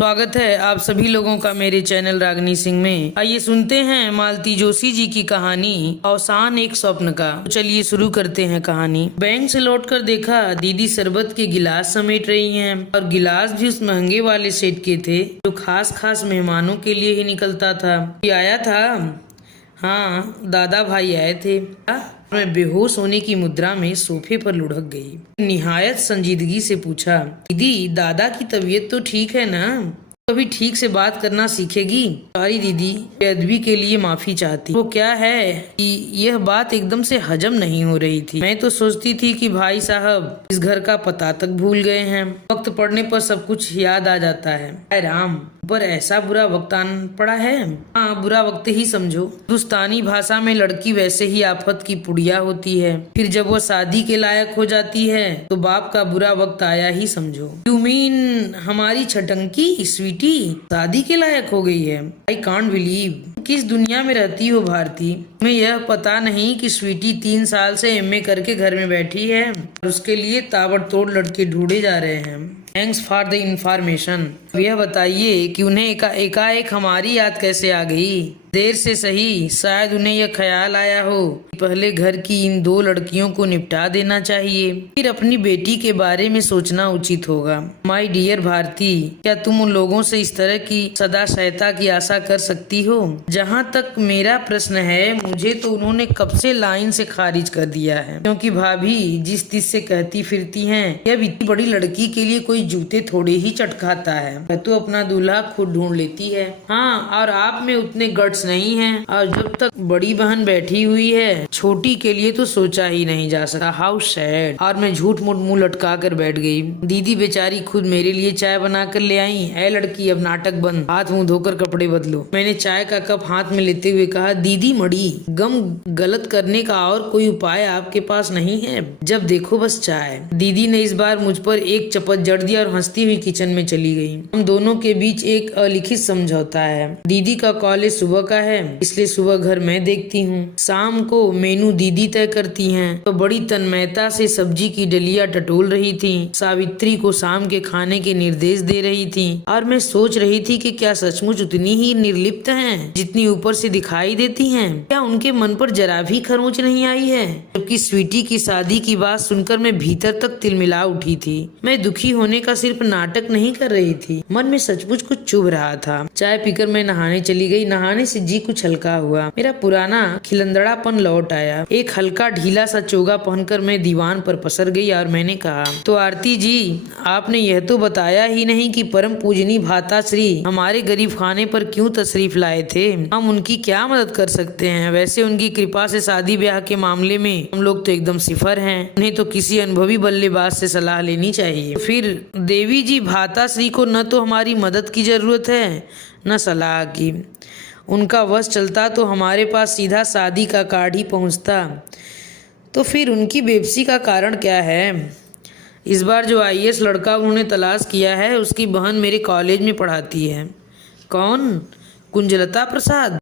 स्वागत है आप सभी लोगों का मेरे चैनल रागनी सिंह में। आइए सुनते हैं मालती जोशी जी की कहानी अवसान एक स्वप्न का। तो चलिए शुरू करते हैं कहानी। बैंक से लौटकर देखा दीदी शरबत के गिलास समेट रही हैं और गिलास भी उस महंगे वाले सेट के थे जो खास खास मेहमानों के लिए ही निकलता था। कोई आया था? हाँ, दादा भाई आए थे। मैं बेहोश होने की मुद्रा में सोफे पर लुढ़क गई। निहायत संजीदगी से पूछा, दीदी दादा की तबीयत तो ठीक है ना? कभी ठीक से बात करना सीखेगी? सॉरी दीदी, बेअदबी के लिए माफी चाहती। वो क्या है कि यह बात एकदम से हजम नहीं हो रही थी। मैं तो सोचती थी कि भाई साहब इस घर का पता तक भूल गए हैं। वक्त पड़ने पर सब कुछ याद आ जाता है। हाय राम, पर ऐसा बुरा वक्त आन पड़ा है। हाँ, बुरा वक्त ही समझो। हिंदुस्तानी भाषा में लड़की वैसे ही आफत की पुड़िया होती है। फिर जब वो शादी के लायक हो जाती है तो बाप का बुरा वक्त आया ही समझो। यू मीन हमारी छटंकी स्वीटी शादी के लायक हो गई है? I can't believe. किस दुनिया में रहती हो भारती? तुम्हें यह पता नहीं कि स्वीटी 3 साल से एमए करके घर में बैठी है और उसके लिए ताबड़तोड़ लड़के ढूंढे जा रहे हैं। Thanks for the information. यह बताइए कि उन्हें एकाएक हमारी याद कैसे आ गई? देर से सही, शायद उन्हें यह ख्याल आया हो कि पहले घर की इन 2 लड़कियों को निपटा देना चाहिए, फिर अपनी बेटी के बारे में सोचना उचित होगा। माय डियर भारती, क्या तुम उन लोगों से इस तरह की सदा सहायता की आशा कर सकती हो? जहाँ तक मेरा प्रश्न है, मुझे तो उन्होंने कब से लाइन से खारिज कर दिया है, क्योंकि भाभी जिस तिस से कहती फिरती हैं, यह इतनी बड़ी लड़की के लिए कोई जूते थोड़े ही चटकाता है। वह तो अपना दूल्हा खुद ढूंढ लेती है। हाँ, और आप में उतने गट्स नहीं है, और जब तक बड़ी बहन बैठी हुई है, छोटी के लिए तो सोचा ही नहीं जा सकता। How sad. और मैं झूठ मूठ मुंह लटका कर बैठ गई। दीदी बेचारी खुद मेरे लिए चाय बना कर ले आई। ऐ लड़की, अब नाटक बंद, हाथ मुंह धोकर कपड़े बदलो। मैंने चाय का कप हाथ में लेते हुए कहा, दीदी मड़ी गम गलत करने का और कोई उपाय आपके पास नहीं है? जब देखो बस चाय। दीदी ने इस बार मुझ पर एक चपत जड़ दिया और हंसती हुई किचन में चली गई। हम दोनों के बीच एक अलिखित समझौता है। दीदी का कॉलेज सुबह का है, इसलिए सुबह घर मैं देखती हूँ। शाम को मेनू दीदी तय करती हैं। तो बड़ी तन्मयता से सब्जी की डलिया टटोल रही थी, सावित्री को शाम के खाने के निर्देश दे रही थी, और मैं सोच रही थी कि क्या सचमुच उतनी ही निर्लिप्त हैं जितनी ऊपर से दिखाई देती हैं? क्या उनके मन पर जरा भी खरोंच नहीं आई है? जबकि स्वीटी की शादी की बात सुनकर मैं भीतर तक तिलमिला उठी थी। मैं दुखी होने का सिर्फ नाटक नहीं कर रही थी, मन में सचमुच कुछ चुभ रहा था। चाय पीकर मैं नहाने चली गई। नहाने से जी कुछ हल्का हुआ। मेरा पुराना खिलंदड़ापन लौट आया। एक हल्का ढीला सा चोगा पहनकर मैं दीवान पर पसर गई और मैंने कहा, तो आरती जी, आपने यह तो बताया ही नहीं कि परम पूजनी भाता श्री हमारे गरीब खाने पर क्यों तशरीफ लाए थे। हम उनकी क्या मदद कर सकते हैं? वैसे उनकी कृपा से शादी ब्याह के मामले में हम लोग तो एकदम सिफर हैं। उन्हें तो किसी अनुभवी बल्लेबाज से सलाह लेनी चाहिए। फिर देवी जी, भाता श्री को न तो हमारी मदद की जरूरत है न सलाह की। उनका वश चलता तो हमारे पास सीधा शादी का कार्ड ही पहुंचता। तो फिर उनकी बेबसी का कारण क्या है? इस बार जो आईएएस लड़का उन्होंने तलाश किया है, उसकी बहन मेरे कॉलेज में पढ़ाती है। कौन? कुंजलता प्रसाद।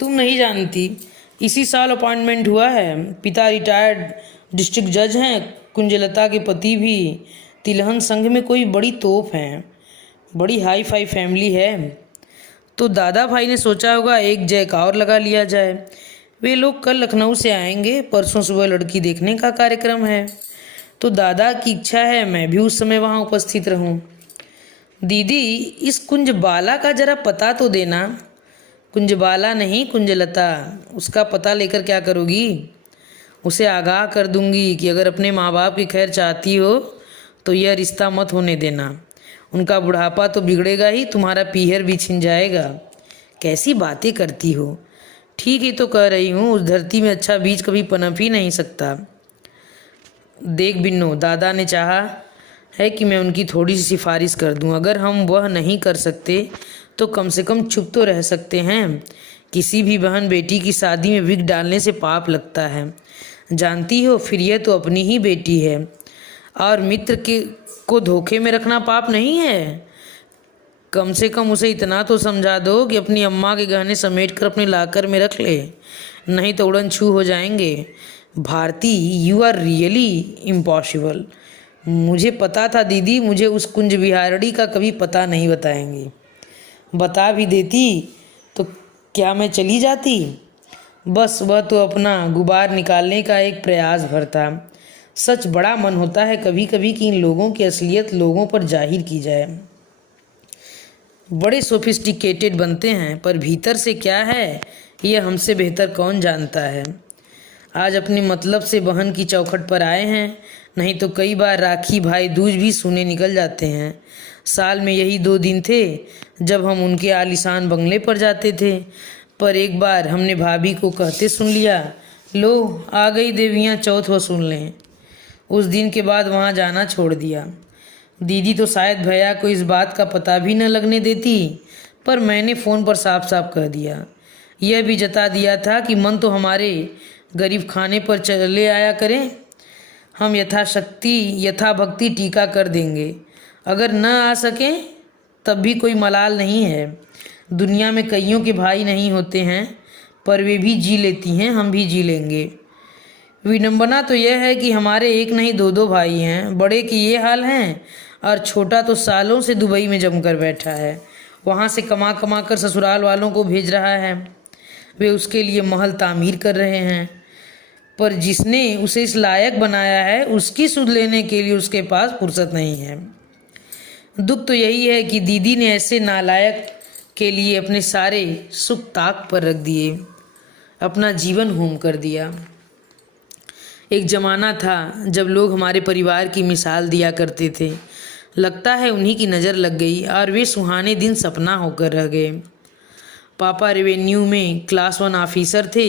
तुम नहीं जानती? इसी साल अपॉइंटमेंट हुआ है। पिता रिटायर्ड डिस्ट्रिक्ट जज हैं। कुंजलता के पति भी तिलहन संघ में कोई बड़ी तोप हैं। बड़ी हाई फाई फैमिली है। तो दादा भाई ने सोचा होगा एक जैक और लगा लिया जाए। वे लोग कल लखनऊ से आएंगे। परसों सुबह लड़की देखने का कार्यक्रम है, तो दादा की इच्छा है मैं भी उस समय वहाँ उपस्थित रहूँ। दीदी, इस कुंजबाला का जरा पता तो देना। कुंजबाला नहीं, कुंजलता। उसका पता लेकर क्या करोगी? उसे आगाह कर दूंगी कि अगर अपने माँ बाप की खैर चाहती हो तो यह रिश्ता मत होने देना। उनका बुढ़ापा तो बिगड़ेगा ही, तुम्हारा पीहर भी छिन जाएगा। कैसी बातें करती हो? ठीक ही तो कह रही हूँ। उस धरती में अच्छा बीज कभी पनप ही नहीं सकता। देख बिन्नो, दादा ने चाहा है कि मैं उनकी थोड़ी सी सिफारिश कर दूं। अगर हम वह नहीं कर सकते तो कम से कम चुप तो रह सकते हैं। किसी भी बहन बेटी की शादी में विघ्न डालने से पाप लगता है, जानती हो। फिर यह तो अपनी ही बेटी है, और मित्र को धोखे में रखना पाप नहीं है। कम से कम उसे इतना तो समझा दो कि अपनी अम्मा के गहने समेट कर अपने लाकर में रख ले, नहीं तो उड़न छू हो जाएंगे। Bharti, you are really impossible. मुझे पता था दीदी, मुझे उस कुंज विहारणी का कभी पता नहीं बताएंगी। बता भी देती तो क्या मैं चली जाती? बस वह तो अपना गुबार निकालने का एक प्रयास भर था। सच बड़ा मन होता है कभी कभी कि इन लोगों की असलियत लोगों पर जाहिर की जाए। बड़े सोफिस्टिकेटेड बनते हैं, पर भीतर से क्या है ये हमसे बेहतर कौन जानता है। आज अपने मतलब से बहन की चौखट पर आए हैं, नहीं तो कई बार राखी भाई दूज भी सोने निकल जाते हैं। साल में यही 2 दिन थे जब हम उनके आलीशान बंगले पर जाते थे, पर एक बार हमने भाभी को कहते सुन लिया, लो आ गई देवियाँ चौथ वसूल लें। उस दिन के बाद वहाँ जाना छोड़ दिया। दीदी तो शायद भैया को इस बात का पता भी न लगने देती, पर मैंने फ़ोन पर साफ साफ कह दिया। यह भी जता दिया था कि मन तो हमारे गरीब खाने पर चले आया करें, हम यथाशक्ति यथाभक्ति टीका कर देंगे। अगर न आ सकें तब भी कोई मलाल नहीं है। दुनिया में कईयों के भाई नहीं होते हैं, पर वे भी जी लेती हैं, हम भी जी लेंगे। विडंबना तो यह है कि हमारे एक नहीं 2 भाई हैं। बड़े की ये हाल हैं और छोटा तो सालों से दुबई में जमकर बैठा है। वहाँ से कमा कमा कर ससुराल वालों को भेज रहा है। वे उसके लिए महल तामीर कर रहे हैं, पर जिसने उसे इस लायक बनाया है उसकी सुध लेने के लिए उसके पास फुर्सत नहीं है। दुख तो यही है कि दीदी ने ऐसे नालायक के लिए अपने सारे सुख ताक पर रख दिए, अपना जीवन होम कर दिया। एक ज़माना था जब लोग हमारे परिवार की मिसाल दिया करते थे। लगता है उन्हीं की नज़र लग गई और वे सुहाने दिन सपना होकर रह गए। पापा रेवेन्यू में क्लास 1 ऑफिसर थे,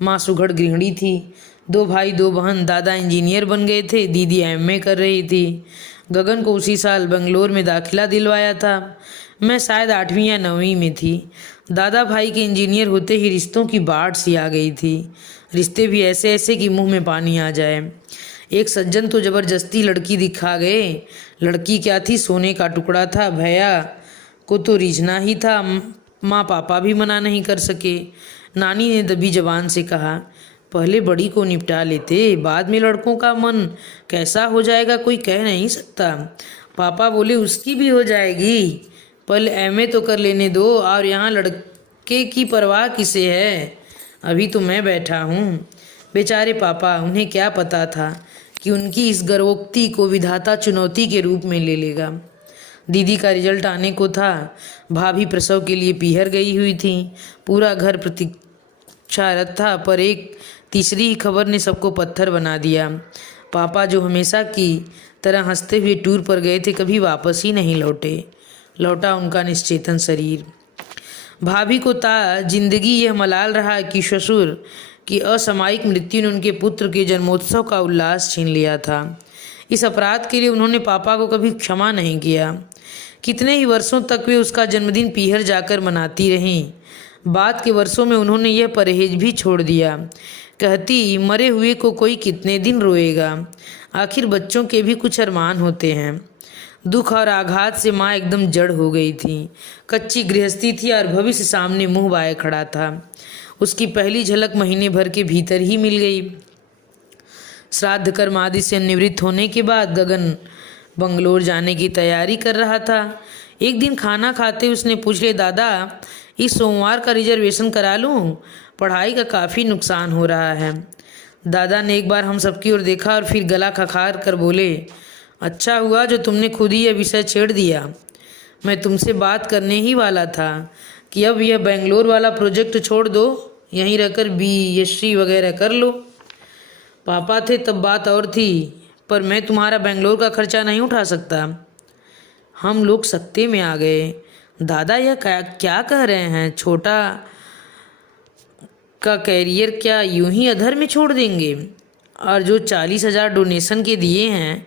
माँ सुघड़ गृहिणी थी। 2 भाई 2 बहन। दादा इंजीनियर बन गए थे, दीदी एमए कर रही थी। गगन को उसी साल बेंगलोर में दाखिला दिलवाया था। मैं शायद 8वीं या 9वीं में थी। दादा भाई के इंजीनियर होते ही रिश्तों की बाढ़ सी आ गई थी। रिश्ते भी ऐसे ऐसे कि मुंह में पानी आ जाए। एक सज्जन तो ज़बरदस्ती लड़की दिखा गए। लड़की क्या थी, सोने का टुकड़ा था। भैया को तो रीझना ही था, माँ पापा भी मना नहीं कर सके। नानी ने दबी जबान से कहा, पहले बड़ी को निपटा लेते, बाद में लड़कों का मन कैसा हो जाएगा कोई कह नहीं सकता। पापा बोले उसकी भी हो जाएगी, पहले एमए तो कर लेने दो, और यहाँ लड़के की परवाह किसे है, अभी तो मैं बैठा हूँ। बेचारे पापा, उन्हें क्या पता था कि उनकी इस गर्वोक्ति को विधाता चुनौती के रूप में ले लेगा। दीदी का रिजल्ट आने को था। भाभी प्रसव के लिए पीहर गई हुई थी। पूरा घर प्रतीक्षारत था, पर एक तीसरी ही खबर ने सबको पत्थर बना दिया। पापा जो हमेशा की तरह हंसते हुए टूर पर गए थे, कभी वापस ही नहीं लौटे। लौटा उनका निश्चेतन शरीर। भाभी को जिंदगी यह मलाल रहा कि ससुर की असामयिक मृत्यु ने उनके पुत्र के जन्मोत्सव का उल्लास छीन लिया था। इस अपराध के लिए उन्होंने पापा को कभी क्षमा नहीं किया। कितने ही वर्षों तक वे उसका जन्मदिन पीहर जाकर मनाती रहीं। बाद के वर्षों में उन्होंने यह परहेज भी छोड़ दिया। कहती, मरे हुए को कोई कितने दिन रोएगा, आखिर बच्चों के भी कुछ अरमान होते हैं। दुख और आघात से माँ एकदम जड़ हो गई थी। कच्ची गृहस्थी थी और भविष्य सामने मुंह बाए खड़ा था। उसकी पहली झलक महीने भर के भीतर ही मिल गई। श्राद्ध कर्म आदि से निवृत्त होने के बाद गगन बंगलोर जाने की तैयारी कर रहा था। एक दिन खाना खाते उसने पूछ लिया, दादा इस सोमवार का रिजर्वेशन करा लूँ, पढ़ाई का काफ़ी नुकसान हो रहा है। दादा ने एक बार हम सबकी ओर देखा और फिर गला खखार कर बोले, अच्छा हुआ जो तुमने खुद ही यह विषय छेड़ दिया। मैं तुमसे बात करने ही वाला था कि अब यह बेंगलोर वाला प्रोजेक्ट छोड़ दो, यहीं रहकर बीएससी वगैरह कर लो। पापा थे तब बात और थी, पर मैं तुम्हारा बेंगलोर का खर्चा नहीं उठा सकता। हम लोग सकते में आ गए। दादा यह क्या कह रहे हैं, छोटा का कैरियर क्या यूं ही अधर में छोड़ देंगे? और जो 40,000 डोनेशन के दिए हैं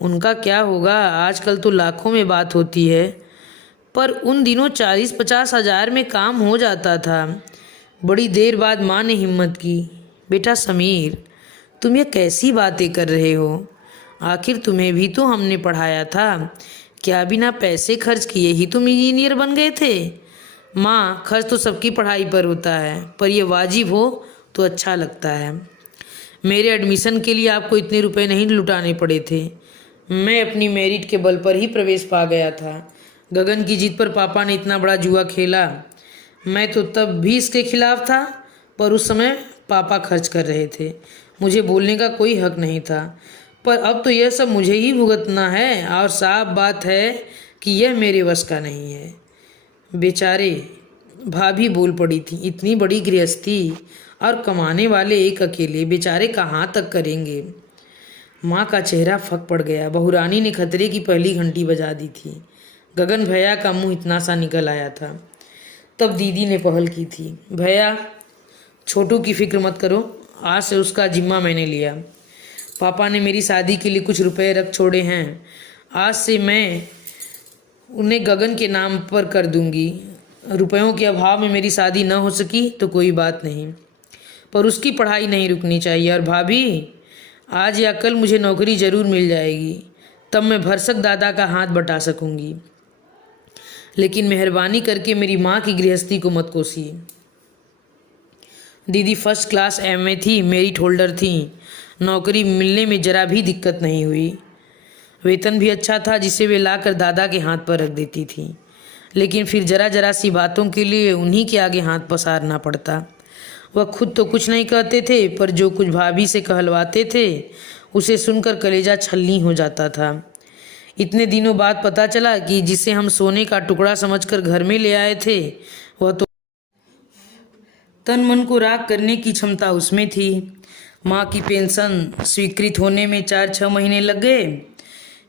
उनका क्या होगा? आजकल तो लाखों में बात होती है, पर उन दिनों 40-50 हज़ार में काम हो जाता था। बड़ी देर बाद माँ ने हिम्मत की, बेटा समीर तुम ये कैसी बातें कर रहे हो? आखिर तुम्हें भी तो हमने पढ़ाया था, क्या बिना पैसे खर्च किए ही तुम इंजीनियर बन गए थे? माँ, खर्च तो सबकी पढ़ाई पर होता है, पर यह वाजिब हो तो अच्छा लगता है। मेरे एडमिशन के लिए आपको इतने रुपए नहीं लुटाने पड़े थे। मैं अपनी मेरिट के बल पर ही प्रवेश पा गया था। गगन की जीत पर पापा ने इतना बड़ा जुआ खेला। मैं तो तब भी इसके खिलाफ था, पर उस समय पापा खर्च कर रहे थे। मुझे बोलने का कोई हक नहीं था, पर अब तो यह सब मुझे ही भुगतना है और साफ बात है कि यह मेरे वश का नहीं है। बेचारे, भाभी बोल पड़ी थी, इतनी बड़ी गृहस्थी और कमाने वाले एक अकेले, बेचारे कहाँ तक करेंगे। माँ का चेहरा फक पड़ गया। बहुरानी ने खतरे की पहली घंटी बजा दी थी। गगन भैया का मुंह इतना सा निकल आया था। तब दीदी ने पहल की थी, भैया छोटू की फिक्र मत करो, आज से उसका जिम्मा मैंने लिया। पापा ने मेरी शादी के लिए कुछ रुपए रख छोड़े हैं, आज से मैं उन्हें गगन के नाम पर कर दूंगी। रुपयों के अभाव में मेरी शादी न हो सकी तो कोई बात नहीं, पर उसकी पढ़ाई नहीं रुकनी चाहिए। और भाभी, आज या कल मुझे नौकरी ज़रूर मिल जाएगी, तब मैं भरसक दादा का हाथ बटा सकूंगी। लेकिन मेहरबानी करके मेरी माँ की गृहस्थी को मत कोसिए। दीदी फर्स्ट क्लास एमए थी, मेरिट होल्डर थी। नौकरी मिलने में ज़रा भी दिक्कत नहीं हुई। वेतन भी अच्छा था जिसे वे लाकर दादा के हाथ पर रख देती थी। लेकिन फिर जरा जरा सी बातों के लिए उन्हीं के आगे हाथ पसारना पड़ता। वह खुद तो कुछ नहीं कहते थे, पर जो कुछ भाभी से कहलवाते थे उसे सुनकर कलेजा छलनी हो जाता था। इतने दिनों बाद पता चला कि जिसे हम सोने का टुकड़ा समझकर घर में ले आए थे, वह तो तन मन को राख करने की क्षमता उसमें थी। माँ की पेंशन स्वीकृत होने में 4-6 महीने लग गए।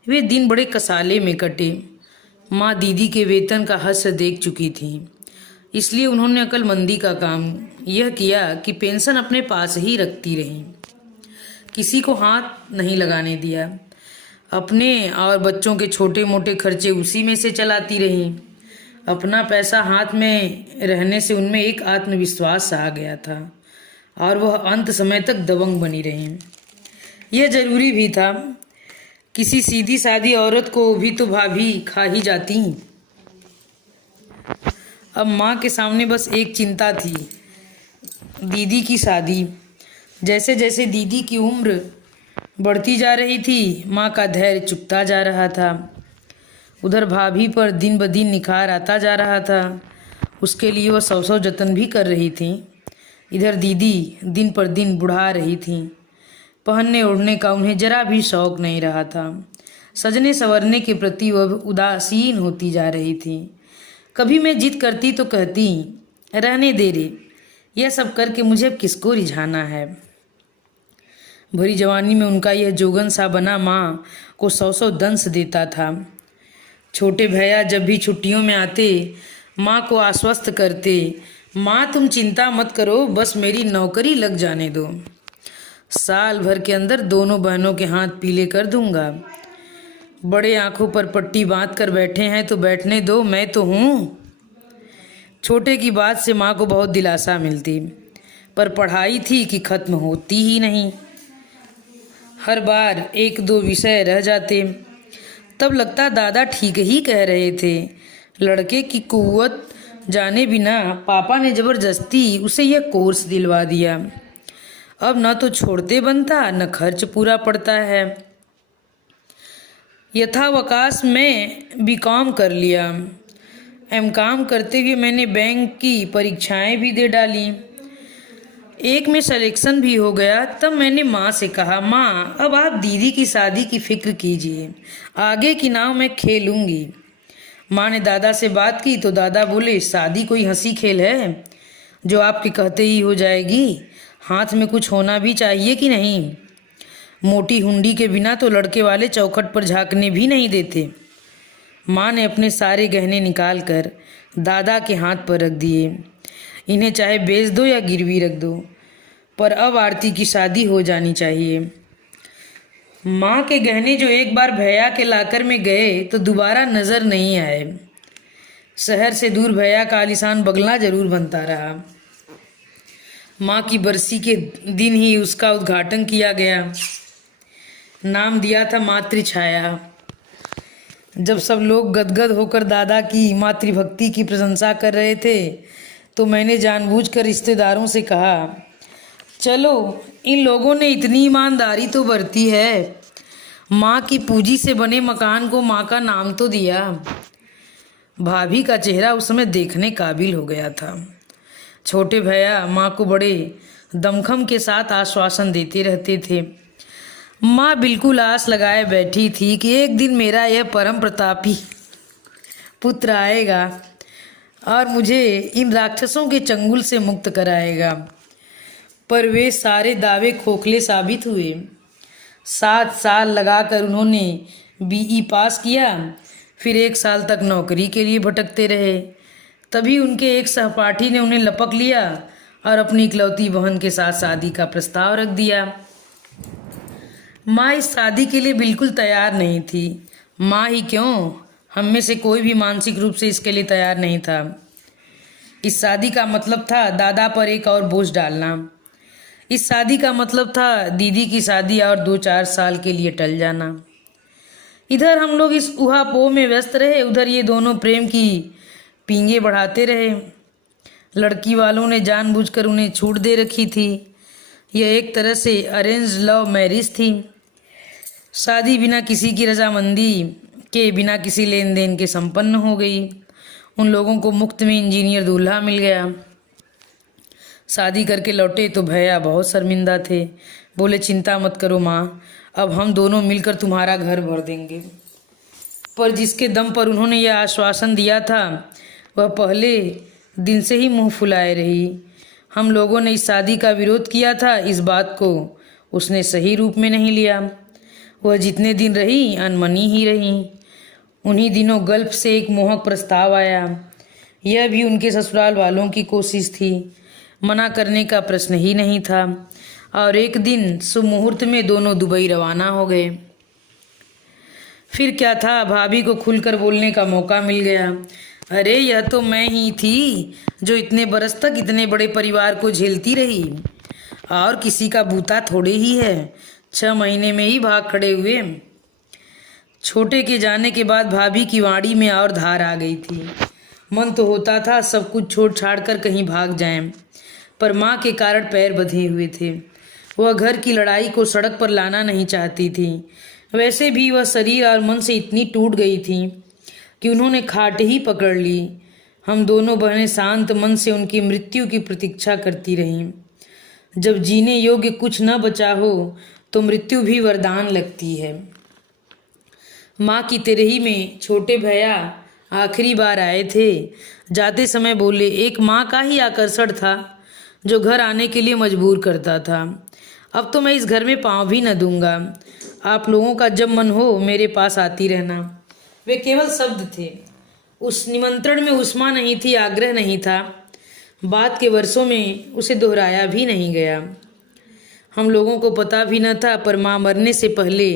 वे दिन बड़े कसाले में कटे। माँ दीदी के वेतन का हश्र देख चुकी थी, इसलिए उन्होंने अक्लमंदी का काम यह किया कि पेंशन अपने पास ही रखती रहीं, किसी को हाथ नहीं लगाने दिया। अपने और बच्चों के छोटे मोटे खर्चे उसी में से चलाती रहीं। अपना पैसा हाथ में रहने से उनमें एक आत्मविश्वास आ गया था और वह अंत समय तक दबंग बनी रहीं। यह जरूरी भी था, किसी सीधी सादी औरत को भी तो भाभी खा ही जाती। अब माँ के सामने बस एक चिंता थी, दीदी की शादी। जैसे जैसे दीदी की उम्र बढ़ती जा रही थी, माँ का धैर्य चुकता जा रहा था। उधर भाभी पर दिन ब दिन निखार आता जा रहा था। उसके लिए वह 100 जतन भी कर रही थी। इधर दीदी दिन पर दिन बुढ़ा रही थी। पहनने ओढ़ने का उन्हें जरा भी शौक नहीं रहा था। सजने संवरने के प्रति वह उदासीन होती जा रही थी। कभी मैं जिद करती तो कहती, रहने दे रे, यह सब करके मुझे अब किसको रिझाना है। भरी जवानी में उनका यह जोगन सा बना माँ को 100 दंश देता था। छोटे भैया जब भी छुट्टियों में आते, माँ को आश्वस्त करते, माँ तुम चिंता मत करो, बस मेरी नौकरी लग जाने दो, साल भर के अंदर दोनों बहनों के हाथ पीले कर दूंगा। बड़े आंखों पर पट्टी बांध कर बैठे हैं तो बैठने दो, मैं तो हूँ। छोटे की बात से माँ को बहुत दिलासा मिलती, पर पढ़ाई थी कि खत्म होती ही नहीं। हर बार 1-2 विषय रह जाते, तब लगता दादा ठीक ही कह रहे थे। लड़के की कुव्वत जाने बिना पापा ने जबरदस्ती उसे यह कोर्स दिलवा दिया। अब न तो छोड़ते बनता, न खर्च पूरा पड़ता है। यथावकाश में बीकॉम कर लिया। एमकॉम करते हुए मैंने बैंक की परीक्षाएं भी दे डाली। एक में सिलेक्शन भी हो गया। तब मैंने माँ से कहा, माँ अब आप दीदी की शादी की फिक्र कीजिए, आगे की नाव मैं खेलूंगी। माँ ने दादा से बात की तो दादा बोले, शादी कोई हंसी खेल है जो आपके कहते ही हो जाएगी, हाथ में कुछ होना भी चाहिए कि नहीं। मोटी हुंडी के बिना तो लड़के वाले चौखट पर झांकने भी नहीं देते। माँ ने अपने सारे गहने निकाल कर दादा के हाथ पर रख दिए। इन्हें चाहे बेच दो या गिरवी रख दो, पर अब आरती की शादी हो जानी चाहिए। माँ के गहने जो एक बार भैया के लाकर में गए तो दोबारा नजर नहीं आए। शहर से दूर भैया का आलीशान बंगला जरूर बनता रहा। माँ की बरसी के दिन ही उसका उद्घाटन किया गया। नाम दिया था मातृछाया। जब सब लोग गदगद होकर दादा की मातृभक्ति की प्रशंसा कर रहे थे तो मैंने जानबूझकर रिश्तेदारों से कहा, चलो इन लोगों ने इतनी ईमानदारी तो बरती है, माँ की पूंजी से बने मकान को माँ का नाम तो दिया। भाभी का चेहरा उस समय देखने काबिल हो गया था। छोटे भैया माँ को बड़े दमखम के साथ आश्वासन देते रहते थे। माँ बिल्कुल आस लगाए बैठी थी कि एक दिन मेरा यह परम प्रतापी पुत्र आएगा और मुझे इन राक्षसों के चंगुल से मुक्त कराएगा। पर वे सारे दावे खोखले साबित हुए। 7 साल लगाकर उन्होंने बीई पास किया, फिर 1 साल तक नौकरी के लिए भटकते रहे। तभी उनके एक सहपाठी ने उन्हें लपक लिया और अपनी इकलौती बहन के साथ शादी का प्रस्ताव रख दिया। माँ इस शादी के लिए बिल्कुल तैयार नहीं थी। माँ ही क्यों, हम में से कोई भी मानसिक रूप से इसके लिए तैयार नहीं था। इस शादी का मतलब था दादा पर एक और बोझ डालना। इस शादी का मतलब था दीदी की शादी और 2-4 साल के लिए टल जाना। इधर हम लोग इस उहापोह में व्यस्त रहे, उधर ये दोनों प्रेम की पींगे बढ़ाते रहे। लड़की वालों ने जानबूझकर उन्हें छूट दे रखी थी। यह एक तरह से अरेंज लव मैरिज थी। शादी बिना किसी की रजामंदी के, बिना किसी लेन देन के संपन्न हो गई। उन लोगों को मुफ्त में इंजीनियर दूल्हा मिल गया। शादी करके लौटे तो भैया बहुत शर्मिंदा थे। बोले, चिंता मत करो माँ, अब हम दोनों मिलकर तुम्हारा घर भर देंगे। पर जिसके दम पर उन्होंने यह आश्वासन दिया था वह पहले दिन से ही मुंह फुलाए रही। हम लोगों ने इस शादी का विरोध किया था, इस बात को उसने सही रूप में नहीं लिया। वह जितने दिन रही अनमनी ही रही। उन्हीं दिनों गल्फ से एक मोहक प्रस्ताव आया। यह भी उनके ससुराल वालों की कोशिश थी, मना करने का प्रश्न ही नहीं था। और एक दिन सुमुहूर्त में दोनों दुबई रवाना हो गए। फिर क्या था, भाभी को खुलकर बोलने का मौका मिल गया। अरे यह तो मैं ही थी जो इतने बरस तक इतने बड़े परिवार को झेलती रही, और किसी का बूता थोड़े ही है। 6 महीने में ही भाग खड़े हुए। छोटे के जाने के बाद भाभी की वाणी में और धार आ गई थी। मन तो होता था सब कुछ छोड़ छाड़ कर कहीं भाग जाएं, पर माँ के कारण पैर बंधे हुए थे। वह घर की लड़ाई को सड़क पर लाना नहीं चाहती थी। वैसे भी वह शरीर और मन से इतनी टूट गई थी कि उन्होंने खाट ही पकड़ ली। हम दोनों बहनें शांत मन से उनकी मृत्यु की प्रतीक्षा करती रहीं। जब जीने योग्य कुछ न बचा हो तो मृत्यु भी वरदान लगती है। माँ की तेरही में छोटे भैया आखिरी बार आए थे। जाते समय बोले, एक माँ का ही आकर्षण था जो घर आने के लिए मजबूर करता था। अब तो मैं इस घर में पाँव भी न दूंगा। आप लोगों का जब मन हो मेरे पास आती रहना। वे केवल शब्द थे। उस निमंत्रण में उष्मा नहीं थी, आग्रह नहीं था। बाद के वर्षों में उसे दोहराया भी नहीं गया। हम लोगों को पता भी न था, पर माँ मरने से पहले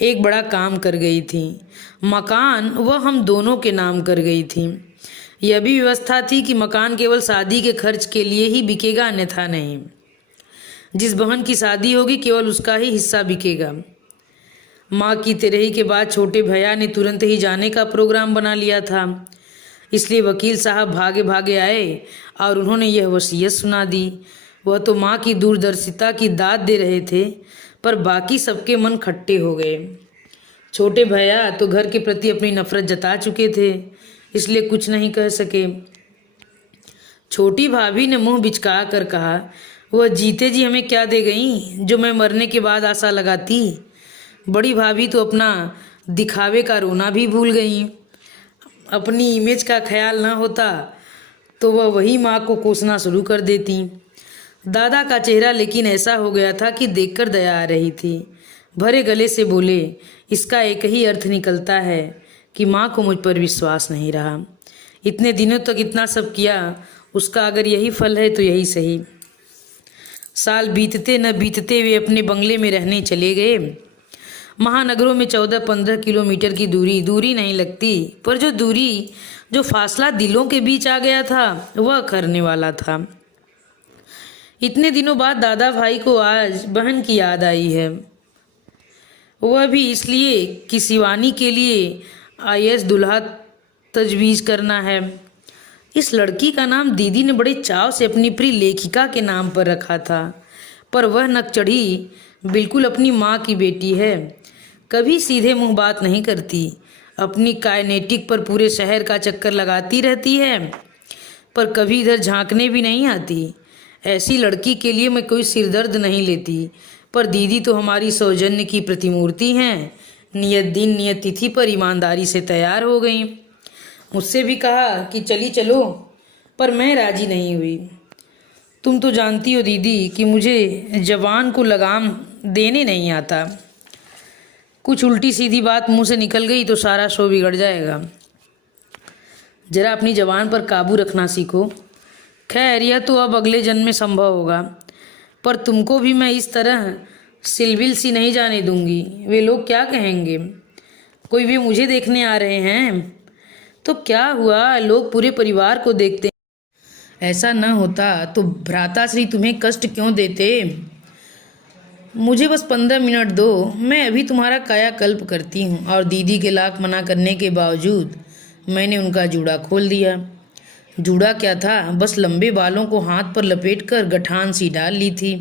एक बड़ा काम कर गई थी। मकान वह हम दोनों के नाम कर गई थी। यह भी व्यवस्था थी कि मकान केवल शादी के खर्च के लिए ही बिकेगा, अन्यथा नहीं। जिस बहन की शादी होगी केवल उसका ही हिस्सा बिकेगा। माँ की तेरही के बाद छोटे भैया ने तुरंत ही जाने का प्रोग्राम बना लिया था। इसलिए वकील साहब भागे भागे आए और उन्होंने यह वसीयत सुना दी। वह तो माँ की दूरदर्शिता की दाद दे रहे थे, पर बाकी सबके मन खट्टे हो गए। छोटे भैया तो घर के प्रति अपनी नफरत जता चुके थे, इसलिए कुछ नहीं कह सके। छोटी भाभी ने मुंह बिचका कर कहा, वह जीते जी हमें क्या दे गई जो मैं मरने के बाद आशा लगाती। बड़ी भाभी तो अपना दिखावे का रोना भी भूल गई। अपनी इमेज का ख्याल न होता तो वह वही माँ को कोसना शुरू कर देती। दादा का चेहरा लेकिन ऐसा हो गया था कि देखकर दया आ रही थी। भरे गले से बोले, इसका एक ही अर्थ निकलता है कि माँ को मुझ पर विश्वास नहीं रहा। इतने दिनों तक इतना सब किया, उसका अगर यही फल है तो यही सही। साल बीतते न बीतते वे अपने बंगले में रहने चले गए। महानगरों में 14-15 किलोमीटर की दूरी नहीं लगती, पर जो फासला दिलों के बीच आ गया था वह करने वाला था। इतने दिनों बाद दादा भाई को आज बहन की याद आई है। वह भी इसलिए कि शिवानी के लिए आईएएस दूल्हा तजवीज़ करना है। इस लड़की का नाम दीदी ने बड़े चाव से अपनी प्रिय लेखिका के नाम पर रखा था, पर वह नक चढ़ी बिल्कुल अपनी माँ की बेटी है। कभी सीधे मुंह बात नहीं करती, अपनी काइनेटिक पर पूरे शहर का चक्कर लगाती रहती है, पर कभी इधर झांकने भी नहीं आती। ऐसी लड़की के लिए मैं कोई सिरदर्द नहीं लेती, पर दीदी तो हमारी सौजन्य की प्रतिमूर्ति हैं। नियत दिन नियत तिथि पर ईमानदारी से तैयार हो गई। मुझसे भी कहा कि चली चलो, पर मैं राजी नहीं हुई। तुम तो जानती हो दीदी कि मुझे जवान को लगाम देने नहीं आता। कुछ उल्टी सीधी बात मुंह से निकल गई तो सारा शो बिगड़ जाएगा। जरा अपनी जबान पर काबू रखना सीखो। खैर, यह तो अब अगले जन्म में संभव होगा, पर तुमको भी मैं इस तरह सिलविल सी नहीं जाने दूंगी। वे लोग क्या कहेंगे? कोई भी मुझे देखने आ रहे हैं तो क्या हुआ, लोग पूरे परिवार को देखते हैं। ऐसा न होता तो भ्राताश्री तुम्हें कष्ट क्यों देते? मुझे बस 15 मिनट दो, मैं अभी तुम्हारा कायाकल्प करती हूँ। और दीदी के लाख मना करने के बावजूद मैंने उनका जूड़ा खोल दिया। जूड़ा क्या था, बस लंबे बालों को हाथ पर लपेटकर गठान सी डाल ली थी।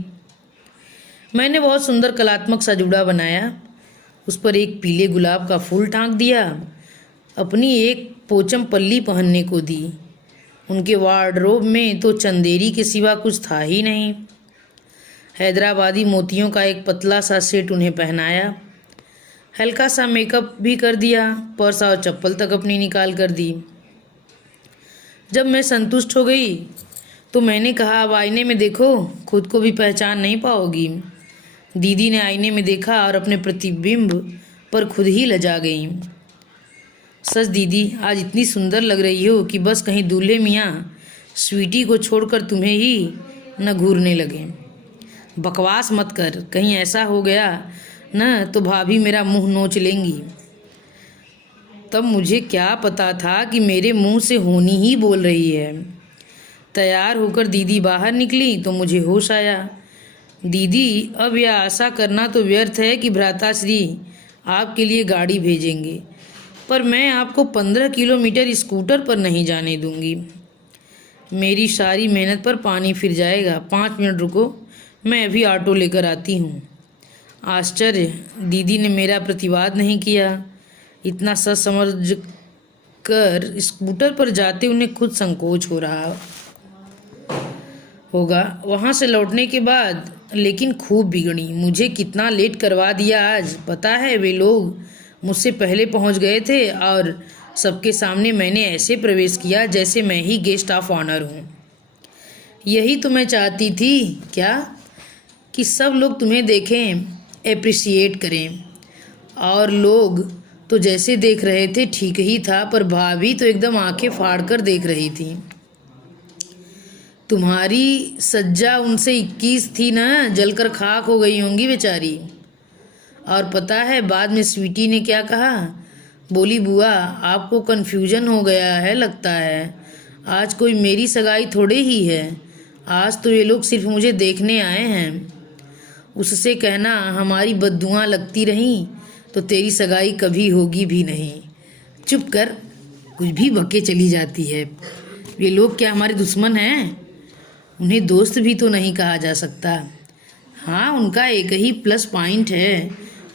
मैंने बहुत सुंदर कलात्मक सा जूड़ा बनाया, उस पर एक पीले गुलाब का फूल टांक दिया, अपनी एक पोचम पल्ली पहनने को दी। उनके वार्डरोब में तो चंदेरी के सिवा कुछ था ही नहीं। हैदराबादी मोतियों का एक पतला सा सेट उन्हें पहनाया, हल्का सा मेकअप भी कर दिया, पर्स और चप्पल तक अपनी निकाल कर दी। जब मैं संतुष्ट हो गई तो मैंने कहा, अब आईने में देखो, खुद को भी पहचान नहीं पाओगी। दीदी ने आईने में देखा और अपने प्रतिबिंब पर खुद ही लजा गई। सच दीदी, आज इतनी सुंदर लग रही हो कि बस कहीं दूल्हे मियाँ स्वीटी को छोड़कर तुम्हें ही न घूरने लगे। बकवास मत कर, कहीं ऐसा हो गया न तो भाभी मेरा मुंह नोच लेंगी। तब मुझे क्या पता था कि मेरे मुंह से होनी ही बोल रही है। तैयार होकर दीदी बाहर निकली तो मुझे होश आया। दीदी, अब यह आशा करना तो व्यर्थ है कि भ्राताश्री आपके लिए गाड़ी भेजेंगे, पर मैं आपको 15 किलोमीटर स्कूटर पर नहीं जाने दूंगी। मेरी सारी मेहनत पर पानी फिर जाएगा। 5 मिनट रुको, मैं अभी ऑटो लेकर आती हूँ। आश्चर्य, दीदी ने मेरा प्रतिवाद नहीं किया। इतना सच समझ कर स्कूटर पर जाते उन्हें खुद संकोच हो रहा होगा। वहाँ से लौटने के बाद लेकिन खूब बिगड़ी। मुझे कितना लेट करवा दिया आज, पता है? वे लोग मुझसे पहले पहुँच गए थे और सबके सामने मैंने ऐसे प्रवेश किया जैसे मैं ही गेस्ट ऑफ ऑनर हूँ। यही तो मैं चाहती थी क्या, कि सब लोग तुम्हें देखें, एप्रिसिएट करें। और लोग तो जैसे देख रहे थे ठीक ही था, पर भाभी तो एकदम आंखें फाड़ कर देख रही थी। तुम्हारी सज्जा उनसे 21 थी ना, जलकर खाक हो गई होंगी बेचारी। और पता है बाद में स्वीटी ने क्या कहा? बोली, बुआ आपको कन्फ्यूजन हो गया है लगता है, आज कोई मेरी सगाई थोड़े ही है, आज तो ये लोग सिर्फ मुझे देखने आए हैं। उससे कहना हमारी बद्दुआं लगती रहीं तो तेरी सगाई कभी होगी भी नहीं। चुप कर, कुछ भी बके चली जाती है। वे लोग क्या हमारे दुश्मन हैं? उन्हें दोस्त भी तो नहीं कहा जा सकता। हाँ, उनका एक ही प्लस पॉइंट है,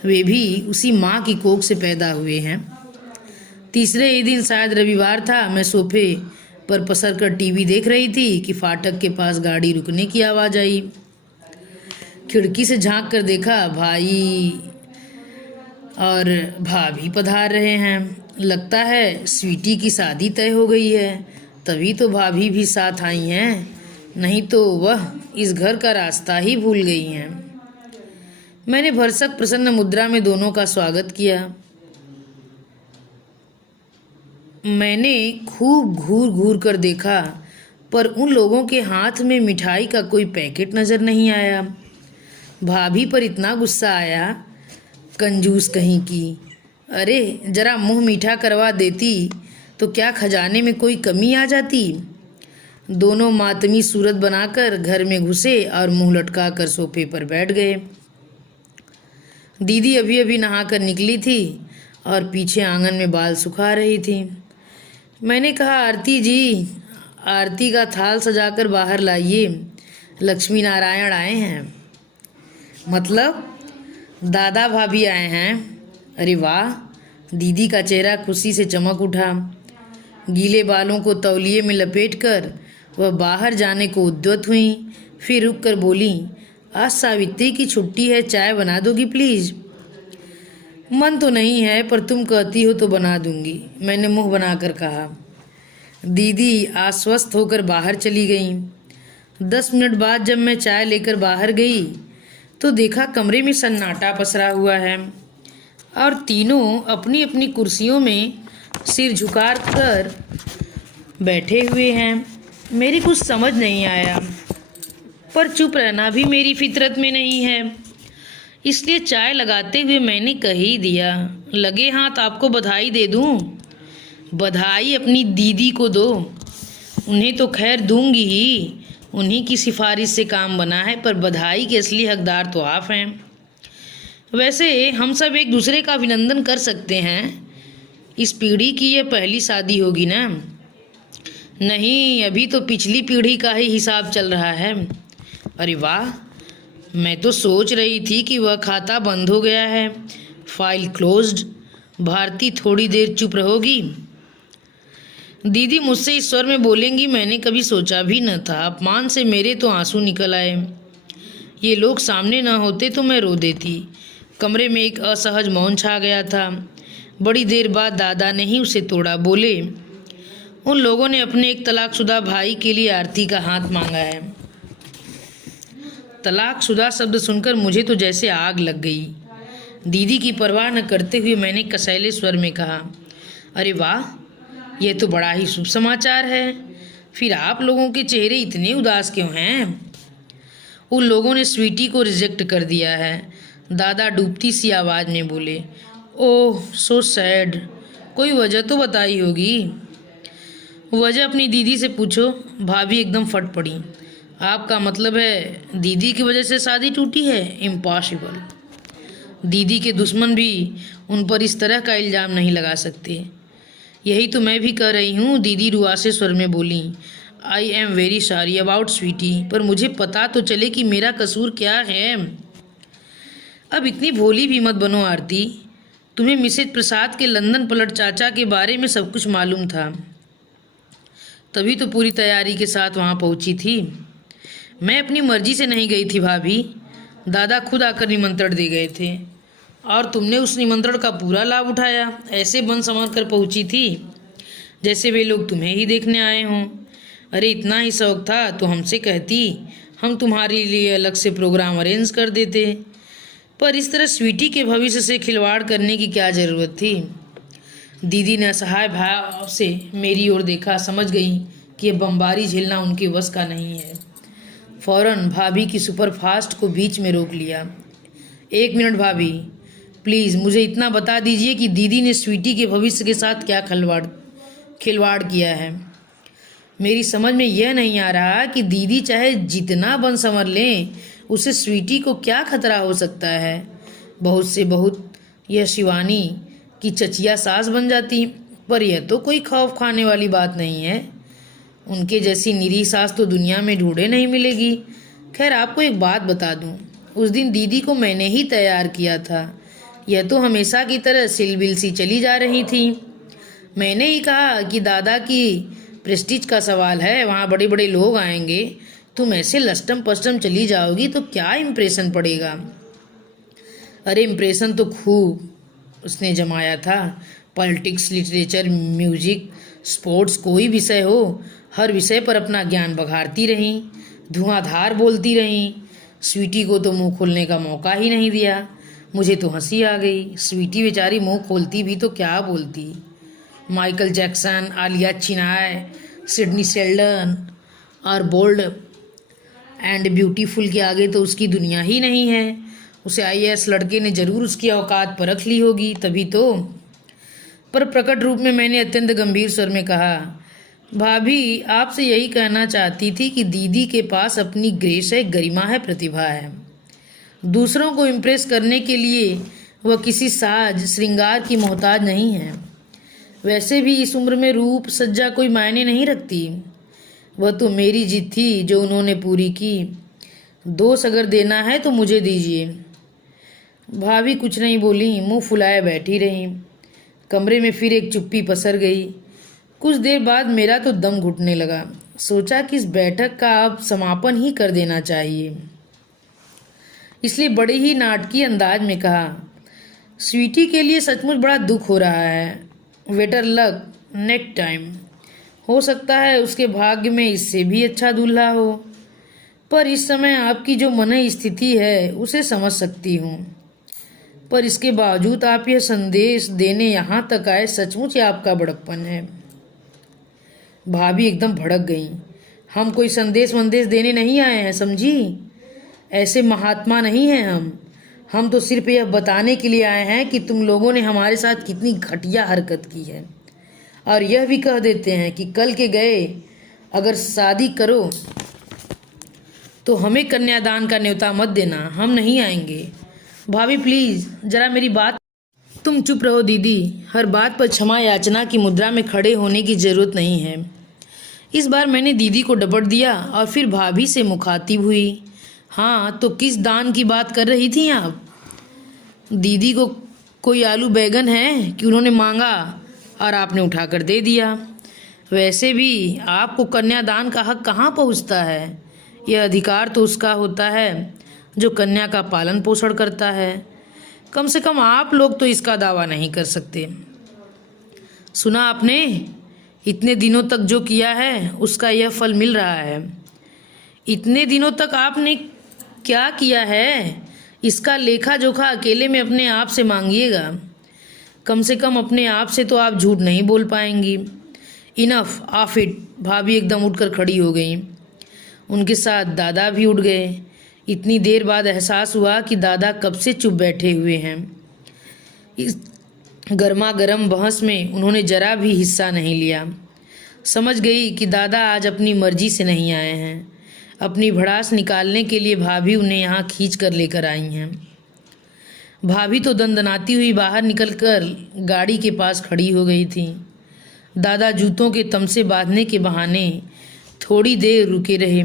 वे भी उसी माँ की कोख से पैदा हुए हैं। तीसरे ही दिन, शायद रविवार था, मैं सोफे पर पसर कर टीवी देख रही थी कि फाटक के पास गाड़ी रुकने की आवाज़ आई। खिड़की से झांक कर देखा, भाई और भाभी पधार रहे हैं। लगता है स्वीटी की शादी तय हो गई है, तभी तो भाभी भी साथ आई हैं, नहीं तो वह इस घर का रास्ता ही भूल गई हैं। मैंने भरसक प्रसन्न मुद्रा में दोनों का स्वागत किया। मैंने खूब घूर घूर कर देखा, पर उन लोगों के हाथ में मिठाई का कोई पैकेट नज़र नहीं आया। भाभी पर इतना गुस्सा आया, कंजूस कहीं की। अरे जरा मुंह मीठा करवा देती तो क्या खजाने में कोई कमी आ जाती। दोनों मातमी सूरत बनाकर घर में घुसे और मुंह लटका कर सोफे पर बैठ गए। दीदी अभी अभी नहा कर निकली थी और पीछे आंगन में बाल सुखा रही थी। मैंने कहा, आरती जी, आरती का थाल सजाकर बाहर लाइए, लक्ष्मी नारायण आए हैं। मतलब दादा भाभी आए हैं। अरे वाह! दीदी का चेहरा खुशी से चमक उठा। गीले बालों को तौलिए में लपेटकर वह बाहर जाने को उद्यत हुई, फिर रुककर बोली, आज सावित्री की छुट्टी है, चाय बना दोगी प्लीज? मन तो नहीं है, पर तुम कहती हो तो बना दूंगी, मैंने मुंह बनाकर कहा। दीदी आश्वस्त होकर बाहर चली गईं। 10 मिनट बाद जब मैं चाय लेकर बाहर गई तो देखा कमरे में सन्नाटा पसरा हुआ है और तीनों अपनी अपनी कुर्सियों में सिर झुकाकर बैठे हुए हैं। मेरी कुछ समझ नहीं आया, पर चुप रहना भी मेरी फितरत में नहीं है, इसलिए चाय लगाते हुए मैंने कह ही दिया, लगे हाथ आपको बधाई दे दूं। बधाई अपनी दीदी को दो, उन्हें तो खैर दूंगी ही, उन्हीं की सिफारिश से काम बना है, पर बधाई के असली हकदार तो आप हैं। वैसे हम सब एक दूसरे का अभिनंदन कर सकते हैं, इस पीढ़ी की यह पहली शादी होगी ना? नहीं, अभी तो पिछली पीढ़ी का ही हिसाब चल रहा है। अरे वाह, मैं तो सोच रही थी कि वह खाता बंद हो गया है, फाइल क्लोज्ड। भारती थोड़ी देर चुप रहोगी? दीदी मुझसे इस स्वर में बोलेंगी, मैंने कभी सोचा भी न था। अपमान से मेरे तो आंसू निकल आए। ये लोग सामने न होते तो मैं रो देती। कमरे में एक असहज मौन छा गया था। बड़ी देर बाद दादा ने ही उसे तोड़ा। बोले, उन लोगों ने अपने एक तलाकशुदा भाई के लिए आरती का हाथ मांगा है। तलाकशुदा शब्द सुनकर मुझे तो जैसे आग लग गई। दीदी की परवाह न करते हुए मैंने कसैले स्वर में कहा, अरे वाह, यह तो बड़ा ही शुभ समाचार है। फिर आप लोगों के चेहरे इतने उदास क्यों हैं? उन लोगों ने स्वीटी को रिजेक्ट कर दिया है, दादा डूबती सी आवाज़ में बोले। ओह सो सैड, कोई वजह तो बताई होगी। वजह अपनी दीदी से पूछो। भाभी एकदम फट पड़ी। आपका मतलब है दीदी की वजह से शादी टूटी है? इम्पॉसिबल। दीदी के दुश्मन भी उन पर इस तरह का इल्ज़ाम नहीं लगा सकते। यही तो मैं भी कह रही हूँ, दीदी रुआसे स्वर में बोली। I am very sorry about sweetie, पर मुझे पता तो चले कि मेरा कसूर क्या है। अब इतनी भोली भी मत बनो आरती, तुम्हें मिसेज प्रसाद के लंदन पलट चाचा के बारे में सब कुछ मालूम था, तभी तो पूरी तैयारी के साथ वहाँ पहुँची थी। मैं अपनी मर्जी से नहीं गई थी भाभी, दादा खुद आकर निमंत्रण दे गए थे और तुमने उस निमंत्रण का पूरा लाभ उठाया। ऐसे बन संवर कर पहुँची थी जैसे वे लोग तुम्हें ही देखने आए हों। अरे इतना ही शौक था तो हमसे कहती, हम तुम्हारे लिए अलग से प्रोग्राम अरेंज कर देते, पर इस तरह स्वीटी के भविष्य से खिलवाड़ करने की क्या ज़रूरत थी? दीदी ने असहाय भाव से मेरी ओर देखा, समझ गई कि यह बमबारी झेलना उनके वश का नहीं है। फौरन भाभी की सुपरफास्ट को बीच में रोक लिया। 1 मिनट भाभी, प्लीज़ मुझे इतना बता दीजिए कि दीदी ने स्वीटी के भविष्य के साथ क्या खिलवाड़ किया है। मेरी समझ में यह नहीं आ रहा कि दीदी चाहे जितना बन संवर लें, उसे स्वीटी को क्या खतरा हो सकता है। बहुत से बहुत यह शिवानी की चचिया सास बन जाती, पर यह तो कोई खौफ खाने वाली बात नहीं है। उनके जैसी निरी सास तो दुनिया में ढूंढे नहीं मिलेगी। खैर आपको एक बात बता दूं, उस दिन दीदी को मैंने ही तैयार किया था। यह तो हमेशा की तरह सिलबिल सी चली जा रही थी। मैंने ही कहा कि दादा की प्रेस्टीज का सवाल है, वहाँ बड़े बड़े लोग आएंगे, तुम ऐसे लस्टम पस्टम चली जाओगी तो क्या इम्प्रेशन पड़ेगा। अरे इम्प्रेशन तो खूब उसने जमाया था। पॉलिटिक्स, लिटरेचर, म्यूजिक, स्पोर्ट्स, कोई विषय हो, हर विषय पर अपना ज्ञान बघारती रहीं, धुआंधार बोलती रहीं। स्वीटी को तो मुंह खोलने का मौका ही नहीं दिया। मुझे तो हंसी आ गई। स्वीटी बेचारी मुंह खोलती भी तो क्या बोलती। Michael Jackson, Alia Chinoy, Sidney Sheldon और बोल्ड एंड ब्यूटीफुल के आगे तो उसकी दुनिया ही नहीं है। उसे आईएएस लड़के ने जरूर उसकी औकात परख ली होगी, तभी तो। पर प्रकट रूप में मैंने अत्यंत गंभीर स्वर में कहा, भाभी आपसे यही कहना चाहती थी कि दीदी के पास अपनी ग्रेस है, गरिमा है, प्रतिभा है। दूसरों को इम्प्रेस करने के लिए वह किसी साज श्रृंगार की मोहताज नहीं है। वैसे भी इस उम्र में रूप सज्जा कोई मायने नहीं रखती। वह तो मेरी जिद थी जो उन्होंने पूरी की। दोष अगर देना है तो मुझे दीजिए। भाभी कुछ नहीं बोली, मुंह फुलाए बैठी रहीं। कमरे में फिर एक चुप्पी पसर गई। कुछ देर बाद मेरा तो दम घुटने लगा। सोचा कि इस बैठक का अब समापन ही कर देना चाहिए, इसलिए बड़े ही नाटकीय अंदाज में कहा, स्वीटी के लिए सचमुच बड़ा दुख हो रहा है। Better luck next time. हो सकता है उसके भाग्य में इससे भी अच्छा दूल्हा हो, पर इस समय आपकी जो मन स्थिति है उसे समझ सकती हूँ। पर इसके बावजूद आप यह संदेश देने यहाँ तक आए, सचमुच ये आपका बड़प्पन है। भाभी एकदम भड़क गई। हम कोई संदेश वंदेश देने नहीं आए हैं, समझी? ऐसे महात्मा नहीं हैं हम तो सिर्फ यह बताने के लिए आए हैं कि तुम लोगों ने हमारे साथ कितनी घटिया हरकत की है। और यह भी कह देते हैं कि कल के गए अगर शादी करो तो हमें कन्यादान का न्योता मत देना, हम नहीं आएंगे। भाभी प्लीज़ जरा मेरी बात। तुम चुप रहो दीदी, हर बात पर क्षमा याचना की मुद्रा में खड़े होने की ज़रूरत नहीं है। इस बार मैंने दीदी को डपट दिया और फिर भाभी से मुखातिब हुई। हाँ, तो किस दान की बात कर रही थी आप? दीदी को कोई आलू बैगन है कि उन्होंने मांगा और आपने उठाकर दे दिया? वैसे भी आपको कन्यादान का हक कहाँ पहुँचता है? यह अधिकार तो उसका होता है जो कन्या का पालन पोषण करता है। कम से कम आप लोग तो इसका दावा नहीं कर सकते। सुना आपने? इतने दिनों तक जो किया है उसका यह फल मिल रहा है। इतने दिनों तक आपने क्या किया है, इसका लेखा जोखा अकेले में अपने आप से मांगिएगा। कम से कम अपने आप से तो आप झूठ नहीं बोल पाएंगी। Enough of it. भाभी एकदम उठकर खड़ी हो गई। उनके साथ दादा भी उठ गए। इतनी देर बाद एहसास हुआ कि दादा कब से चुप बैठे हुए हैं। इस गर्मा गर्म बहस में उन्होंने जरा भी हिस्सा नहीं लिया। समझ गई कि दादा आज अपनी मर्जी से नहीं आए हैं। अपनी भड़ास निकालने के लिए भाभी उन्हें यहाँ खींच कर लेकर आई हैं। भाभी तो दंदनाती हुई बाहर निकलकर गाड़ी के पास खड़ी हो गई थी। दादा जूतों के तमसे बांधने के बहाने थोड़ी देर रुके रहे।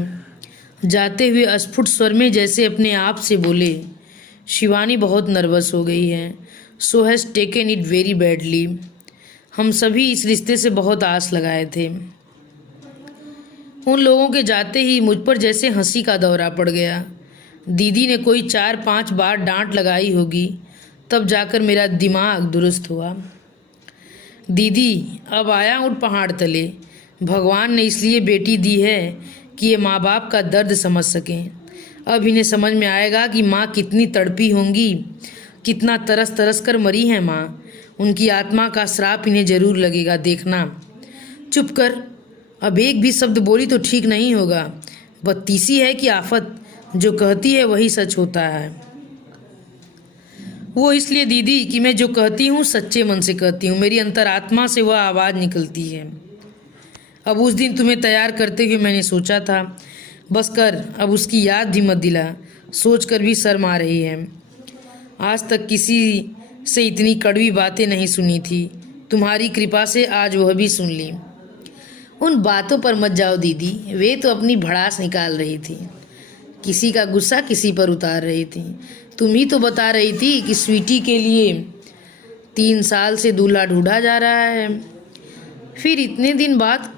जाते हुए अस्फुट स्वर में जैसे अपने आप से बोले, शिवानी बहुत नर्वस हो गई है, so has taken it very badly. हम सभी इस रिश्ते से बहुत आस लगाए थे। उन लोगों के जाते ही मुझ पर जैसे हंसी का दौरा पड़ गया। दीदी ने कोई 4-5 बार डांट लगाई होगी, तब जाकर मेरा दिमाग दुरुस्त हुआ। दीदी अब आया हूँ पहाड़ तले। भगवान ने इसलिए बेटी दी है कि ये माँ बाप का दर्द समझ सकें। अब इन्हें समझ में आएगा कि माँ कितनी तड़पी होंगी, कितना तरस तरस कर मरी है माँ। उनकी आत्मा का श्राप इन्हें जरूर लगेगा, देखना। चुप कर, अब एक भी शब्द बोली तो ठीक नहीं होगा। बत्तीसी है कि आफत, जो कहती है वही सच होता है। वो इसलिए दीदी कि मैं जो कहती हूँ सच्चे मन से कहती हूँ, मेरी अंतरात्मा से वह आवाज़ निकलती है। अब उस दिन तुम्हें तैयार करते हुए मैंने सोचा था, बस कर, अब उसकी याद भी मत दिला। सोच कर भी शर्म आ रही है। आज तक किसी से इतनी कड़वी बातें नहीं सुनी थी। तुम्हारी कृपा से आज वह भी सुन ली। उन बातों पर मत जाओ दीदी, वे तो अपनी भड़ास निकाल रही थी। किसी का गुस्सा किसी पर उतार रही थी। तुम ही तो बता रही थी कि स्वीटी के लिए 3 साल से दूल्हा ढूंढा जा रहा है। फिर इतने दिन बाद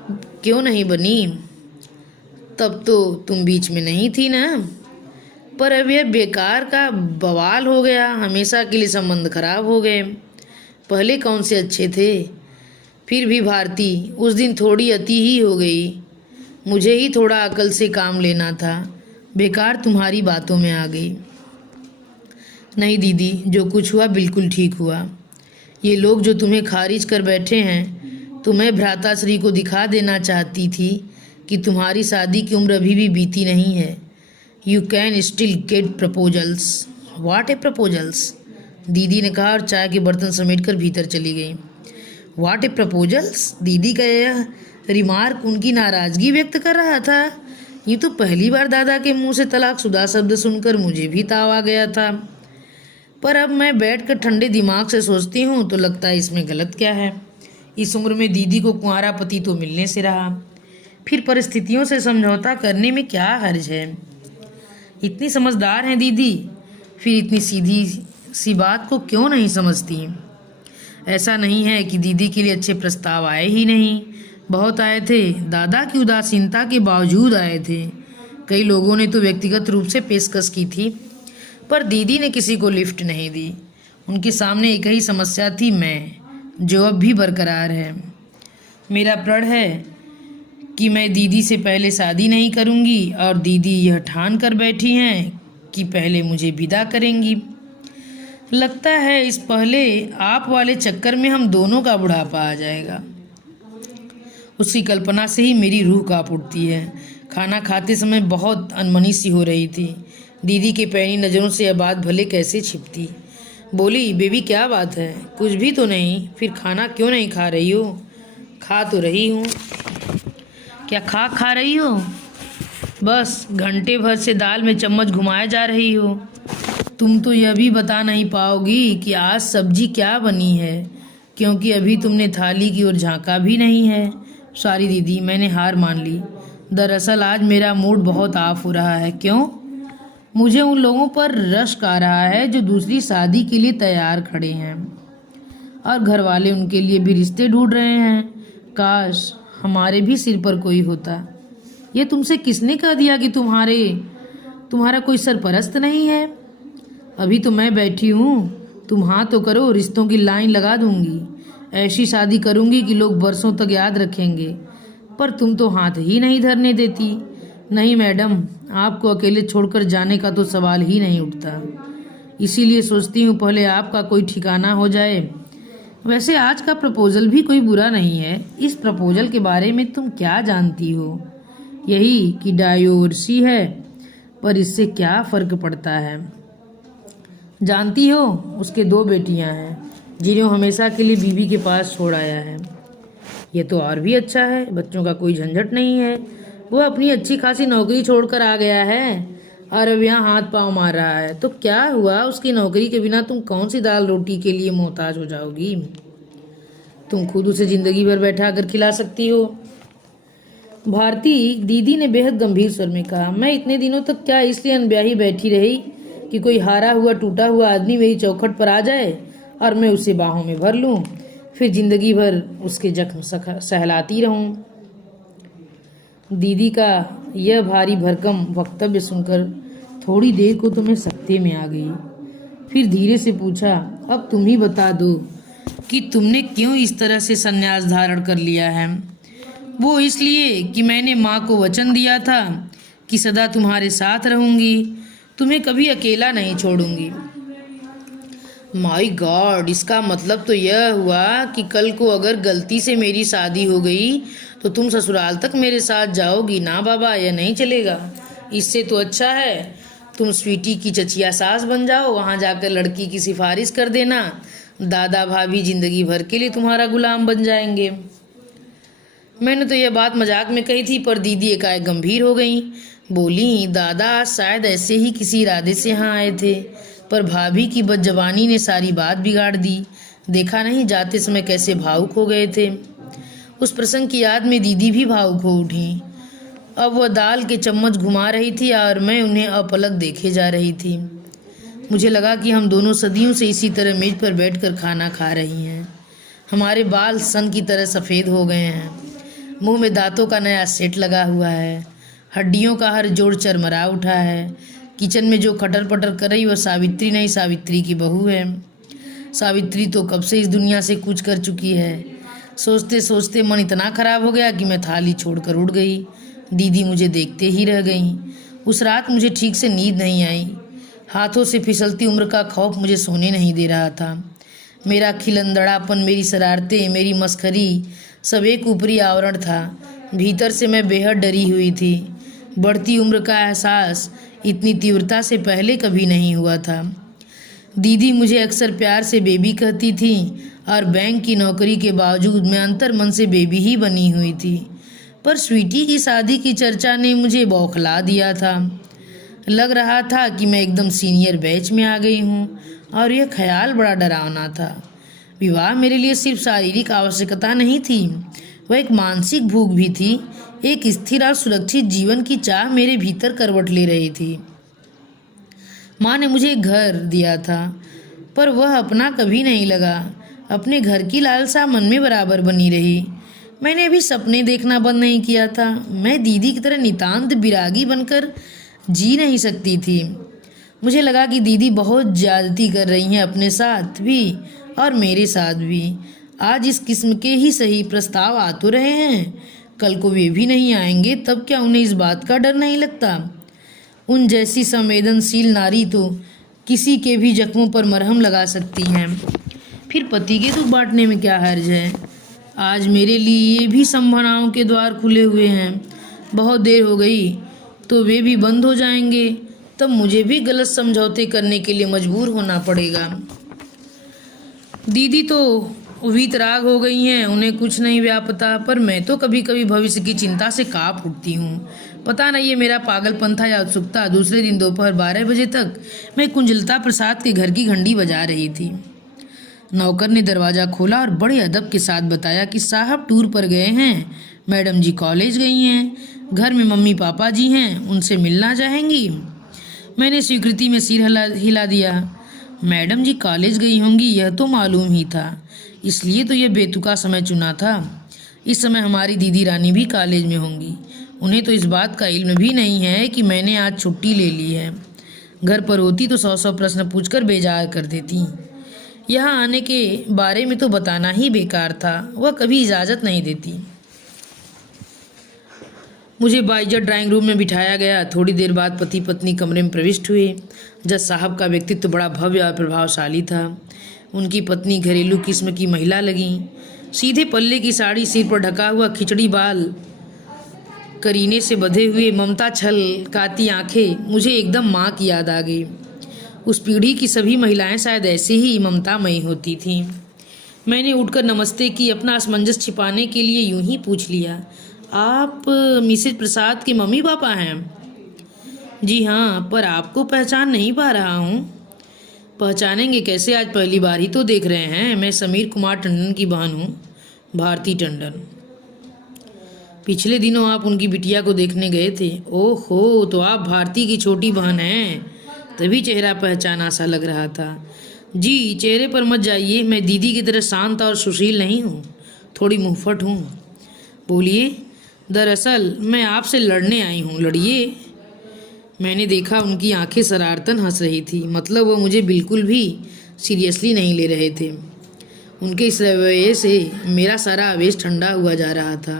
क्यों नहीं बनी? तब तो तुम बीच में नहीं थी ना। पर अब यह बेकार का बवाल हो गया, हमेशा के लिए संबंध खराब हो गए। पहले कौन से अच्छे थे? फिर भी भारती, उस दिन थोड़ी अति ही हो गई। मुझे ही थोड़ा अकल से काम लेना था, बेकार तुम्हारी बातों में आ गई। नहीं दीदी, जो कुछ हुआ बिल्कुल ठीक हुआ। ये लोग जो तुम्हें खारिज कर बैठे हैं, तो मैं भ्राताश्री को दिखा देना चाहती थी कि तुम्हारी शादी की उम्र अभी भी बीती नहीं है। You can still get proposals. What A proposals? दीदी ने कहा और चाय के बर्तन समेट कर भीतर चली गई। What A proposals? दीदी का यह रिमार्क उनकी नाराज़गी व्यक्त कर रहा था। ये तो पहली बार दादा के मुंह से तलाकशुदा शब्द सुनकर मुझे भी ताव आ गया था। पर अब मैं बैठकर ठंडे दिमाग से सोचती हूँ तो लगता है इसमें गलत क्या है। इस उम्र में दीदी को कुंवारा पति तो मिलने से रहा, फिर परिस्थितियों से समझौता करने में क्या हर्ज है। इतनी समझदार हैं दीदी, फिर इतनी सीधी सी बात को क्यों नहीं समझती? ऐसा नहीं है कि दीदी के लिए अच्छे प्रस्ताव आए ही नहीं, बहुत आए थे। दादा की उदासीनता के बावजूद आए थे। कई लोगों ने तो व्यक्तिगत रूप से पेशकश की थी, पर दीदी ने किसी को लिफ्ट नहीं दी। उनके सामने एक ही समस्या थी, मैं, जो अब भी बरकरार है। मेरा प्रण है कि मैं दीदी से पहले शादी नहीं करूंगी, और दीदी यह ठान कर बैठी हैं कि पहले मुझे विदा करेंगी। लगता है इस पहले आप वाले चक्कर में हम दोनों का बुढ़ापा आ जाएगा। उसकी कल्पना से ही मेरी रूह कांप उठती है। खाना खाते समय बहुत अनमनी सी हो रही थी। दीदी के पैनी नज़रों से यह बात भले कैसे छिपती। बोली, बेबी क्या बात है? कुछ भी तो नहीं, फिर खाना क्यों नहीं खा रही हो? खा तो रही हूँ। क्या खा रही हो? बस घंटे भर से दाल में चम्मच घुमाए जा रही हो। तुम तो यह भी बता नहीं पाओगी कि आज सब्जी क्या बनी है, क्योंकि अभी तुमने थाली की ओर झांका भी नहीं है। सॉरी दीदी, मैंने हार मान ली। दरअसल आज मेरा मूड बहुत ऑफ हो रहा है। क्यों? मुझे उन लोगों पर रश्क आ रहा है जो दूसरी शादी के लिए तैयार खड़े हैं, और घर वाले उनके लिए भी रिश्ते ढूंढ रहे हैं। काश हमारे भी सिर पर कोई होता। ये तुमसे किसने कह दिया कि तुम्हारा कोई सरपरस्त नहीं है? अभी तो मैं बैठी हूँ, तुम हाँ तो करो, रिश्तों की लाइन लगा दूंगी। ऐसी शादी करूंगी कि लोग बरसों तक याद रखेंगे। पर तुम तो हाथ ही नहीं धरने देती। नहीं मैडम, आपको अकेले छोड़कर जाने का तो सवाल ही नहीं उठता। इसीलिए सोचती हूँ पहले आपका कोई ठिकाना हो जाए। वैसे आज का प्रपोजल भी कोई बुरा नहीं है। इस प्रपोजल के बारे में तुम क्या जानती हो? यही कि डायोर्सी है, पर इससे क्या फ़र्क पड़ता है? जानती हो, उसके 2 बेटियां हैं जिन्हें हमेशा के लिए बीवी के पास छोड़ आया है। ये तो और भी अच्छा है, बच्चों का कोई झंझट नहीं है। वो अपनी अच्छी खासी नौकरी छोड़कर आ गया है और अब यहाँ हाथ पांव मार रहा है। तो क्या हुआ, उसकी नौकरी के बिना तुम कौन सी दाल रोटी के लिए मोहताज हो जाओगी? तुम खुद उसे जिंदगी भर बैठा कर खिला सकती हो। भारती दीदी ने बेहद गंभीर स्वर में कहा, मैं इतने दिनों तक क्या इसलिए अनब्याही बैठी रही कि कोई हारा हुआ टूटा हुआ आदमी मेरी चौखट पर आ जाए और मैं उसे बाहों में भर लूं, फिर जिंदगी भर उसके जख्म सहलाती रहूं। दीदी का यह भारी भरकम वक्तव्य सुनकर थोड़ी देर को तो मैं सकते में आ गई। फिर धीरे से पूछा, अब तुम ही बता दो कि तुमने क्यों इस तरह से संन्यास धारण कर लिया है? वो इसलिए कि मैंने माँ को वचन दिया था कि सदा तुम्हारे साथ रहूंगी, तुम्हें कभी अकेला नहीं छोड़ूंगी। माय गॉड, इसका मतलब तो यह हुआ कि कल को अगर गलती से मेरी शादी हो गई तो तुम ससुराल तक मेरे साथ जाओगी ना बाबा? यह नहीं चलेगा। इससे तो अच्छा है तुम स्वीटी की चचिया सास बन जाओ, वहाँ जाकर लड़की की सिफारिश कर देना। दादा भाभी जिंदगी भर के लिए तुम्हारा गुलाम बन जाएंगे। मैंने तो यह बात मजाक में कही थी, पर दीदी एकाएक गंभीर हो गई। बोली, दादा शायद ऐसे ही किसी इरादे से यहाँ आए थे, पर भाभी की बदजबानी ने सारी बात बिगाड़ दी। देखा नहीं जाते समय कैसे भावुक हो गए थे। उस प्रसंग की याद में दीदी भी भावुक हो उठी। अब वह दाल के चम्मच घुमा रही थी और मैं उन्हें अपलक देखे जा रही थी। मुझे लगा कि हम दोनों सदियों से इसी तरह मेज पर बैठकर खाना खा रही हैं। हमारे बाल सन की तरह सफ़ेद हो गए हैं, मुंह में दांतों का नया सेट लगा हुआ है, हड्डियों का हर जोड़ चरमरा उठा है। किचन में जो खटर पटर कर रही वह सावित्री नहीं, सावित्री की बहू है। सावित्री तो कब से इस दुनिया से कूच कर चुकी है। सोचते सोचते मन इतना खराब हो गया कि मैं थाली छोड़कर उठ गई। दीदी मुझे देखते ही रह गई। उस रात मुझे ठीक से नींद नहीं आई। हाथों से फिसलती उम्र का खौफ मुझे सोने नहीं दे रहा था। मेरा खिलंदड़ापन, मेरी शरारतें, मेरी मस्खरी सब एक ऊपरी आवरण था। भीतर से मैं बेहद डरी हुई थी। बढ़ती उम्र का एहसास इतनी तीव्रता से पहले कभी नहीं हुआ था। दीदी मुझे अक्सर प्यार से बेबी कहती थी और बैंक की नौकरी के बावजूद मैं अंतर मन से बेबी ही बनी हुई थी। पर स्वीटी की शादी की चर्चा ने मुझे बौखला दिया था। लग रहा था कि मैं एकदम सीनियर बैच में आ गई हूँ, और यह ख्याल बड़ा डरावना था। विवाह मेरे लिए सिर्फ शारीरिक आवश्यकता नहीं थी, वह एक मानसिक भूख भी थी। एक स्थिर और सुरक्षित जीवन की चाह मेरे भीतर करवट ले रही थी। माँ ने मुझे एक घर दिया था, पर वह अपना कभी नहीं लगा। अपने घर की लालसा मन में बराबर बनी रही। मैंने अभी सपने देखना बंद नहीं किया था। मैं दीदी की तरह नितांत बिरागी बनकर जी नहीं सकती थी। मुझे लगा कि दीदी बहुत ज्यादती कर रही हैं अपने साथ भी और मेरे साथ भी। आज इस किस्म के ही सही प्रस्ताव आ तो रहे हैं, कल को वे भी नहीं आएंगे, तब क्या उन्हें इस बात का डर नहीं लगता? उन जैसी संवेदनशील नारी तो किसी के भी जख्मों पर मरहम लगा सकती हैं। फिर पति के दुख बांटने में क्या हर्ज है? आज मेरे लिए ये भी संभावनाओं के द्वार खुले हुए हैं। बहुत देर हो गई तो वे भी बंद हो जाएंगे, तब मुझे भी गलत समझौते करने के लिए मजबूर होना पड़ेगा। दीदी तो वीतराग हो गई हैं, उन्हें कुछ नहीं व्यापता, पर मैं तो कभी कभी भविष्य की चिंता से कांप उठती हूँ। पता नहीं ये मेरा पागलपन था या उत्सुकता। दूसरे दिन दोपहर 12 बजे तक मैं कुंजलता प्रसाद के घर की घंटी बजा रही थी। नौकर ने दरवाज़ा खोला और बड़े अदब के साथ बताया कि साहब टूर पर गए हैं, मैडम जी कॉलेज गई हैं, घर में मम्मी पापा जी हैं, उनसे मिलना चाहेंगी। मैंने स्वीकृति में सिर हिला दिया। मैडम जी कॉलेज गई होंगी यह तो मालूम ही था, इसलिए तो यह बेतुका समय चुना था। इस समय हमारी दीदी रानी भी कॉलेज में होंगी। उन्हें तो इस बात का इल्म भी नहीं है कि मैंने आज छुट्टी ले ली है। घर पर होती तो 100 प्रश्न पूछकर बेजार कर देती। यहाँ आने के बारे में तो बताना ही बेकार था, वह कभी इजाज़त नहीं देती। मुझे बाइज्जत ड्राइंग रूम में बिठाया गया। थोड़ी देर बाद पति पत्नी कमरे में प्रविष्ट हुए। जज साहब का व्यक्तित्व बड़ा भव्य और प्रभावशाली था। उनकी पत्नी घरेलू किस्म की महिला लगी। सीधे पल्ले की साड़ी, सिर पर ढका हुआ खिचड़ी बाल, करीने से बंधे हुए, ममता छलकाती आंखें, मुझे एकदम माँ की याद आ गई। उस पीढ़ी की सभी महिलाएं शायद ऐसे ही ममतामयी होती थीं। मैंने उठकर नमस्ते की। अपना असमंजस छिपाने के लिए यूं ही पूछ लिया, आप मिसेज प्रसाद के मम्मी पापा हैं? जी हाँ, पर आपको पहचान नहीं पा रहा हूँ। पहचानेंगे कैसे, आज पहली बार ही तो देख रहे हैं। मैं समीर कुमार टंडन की बहन हूँ, भारती टंडन। पिछले दिनों आप उनकी बिटिया को देखने गए थे। ओहो, तो आप भारती की छोटी बहन हैं, तभी चेहरा पहचाना सा लग रहा था। जी, चेहरे पर मत जाइए, मैं दीदी की तरह शांत और सुशील नहीं हूँ, थोड़ी मुंहफट हूँ। बोलिए। दरअसल मैं आपसे लड़ने आई हूँ। लड़िए। मैंने देखा उनकी आंखें शरारतन हंस रही थी, मतलब वो मुझे बिल्कुल भी सीरियसली नहीं ले रहे थे। उनके इस रवैये से मेरा सारा आवेश ठंडा हुआ जा रहा था।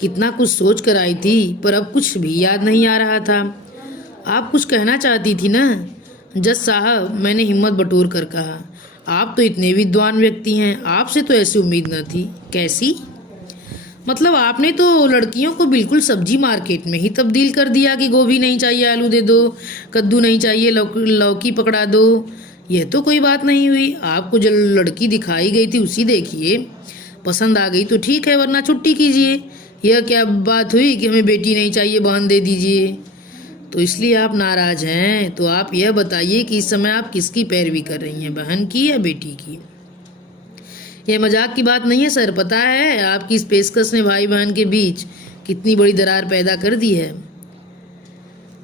कितना कुछ सोच कर आई थी, पर अब कुछ भी याद नहीं आ रहा था। आप कुछ कहना चाहती थी ना? जज साहब, मैंने हिम्मत बटोर कर कहा, आप तो इतने विद्वान व्यक्ति हैं, आपसे तो ऐसी उम्मीद न थी। कैसी? मतलब आपने तो लड़कियों को बिल्कुल सब्जी मार्केट में ही तब्दील कर दिया कि गोभी नहीं चाहिए आलू दे दो, कद्दू नहीं चाहिए लौकी पकड़ा दो। यह तो कोई बात नहीं हुई। आपको जो लड़की दिखाई गई थी उसी देखिए, पसंद आ गई तो ठीक है, वरना छुट्टी कीजिए। यह क्या बात हुई कि हमें बेटी नहीं चाहिए, बहन दे दीजिए? तो इसलिए आप नाराज हैं? तो आप यह बताइए कि इस समय आप किसकी पैरवी कर रही हैं, बहन की या बेटी की? यह मजाक की बात नहीं है सर। पता है आपकी इस पेशकश ने भाई बहन के बीच कितनी बड़ी दरार पैदा कर दी है।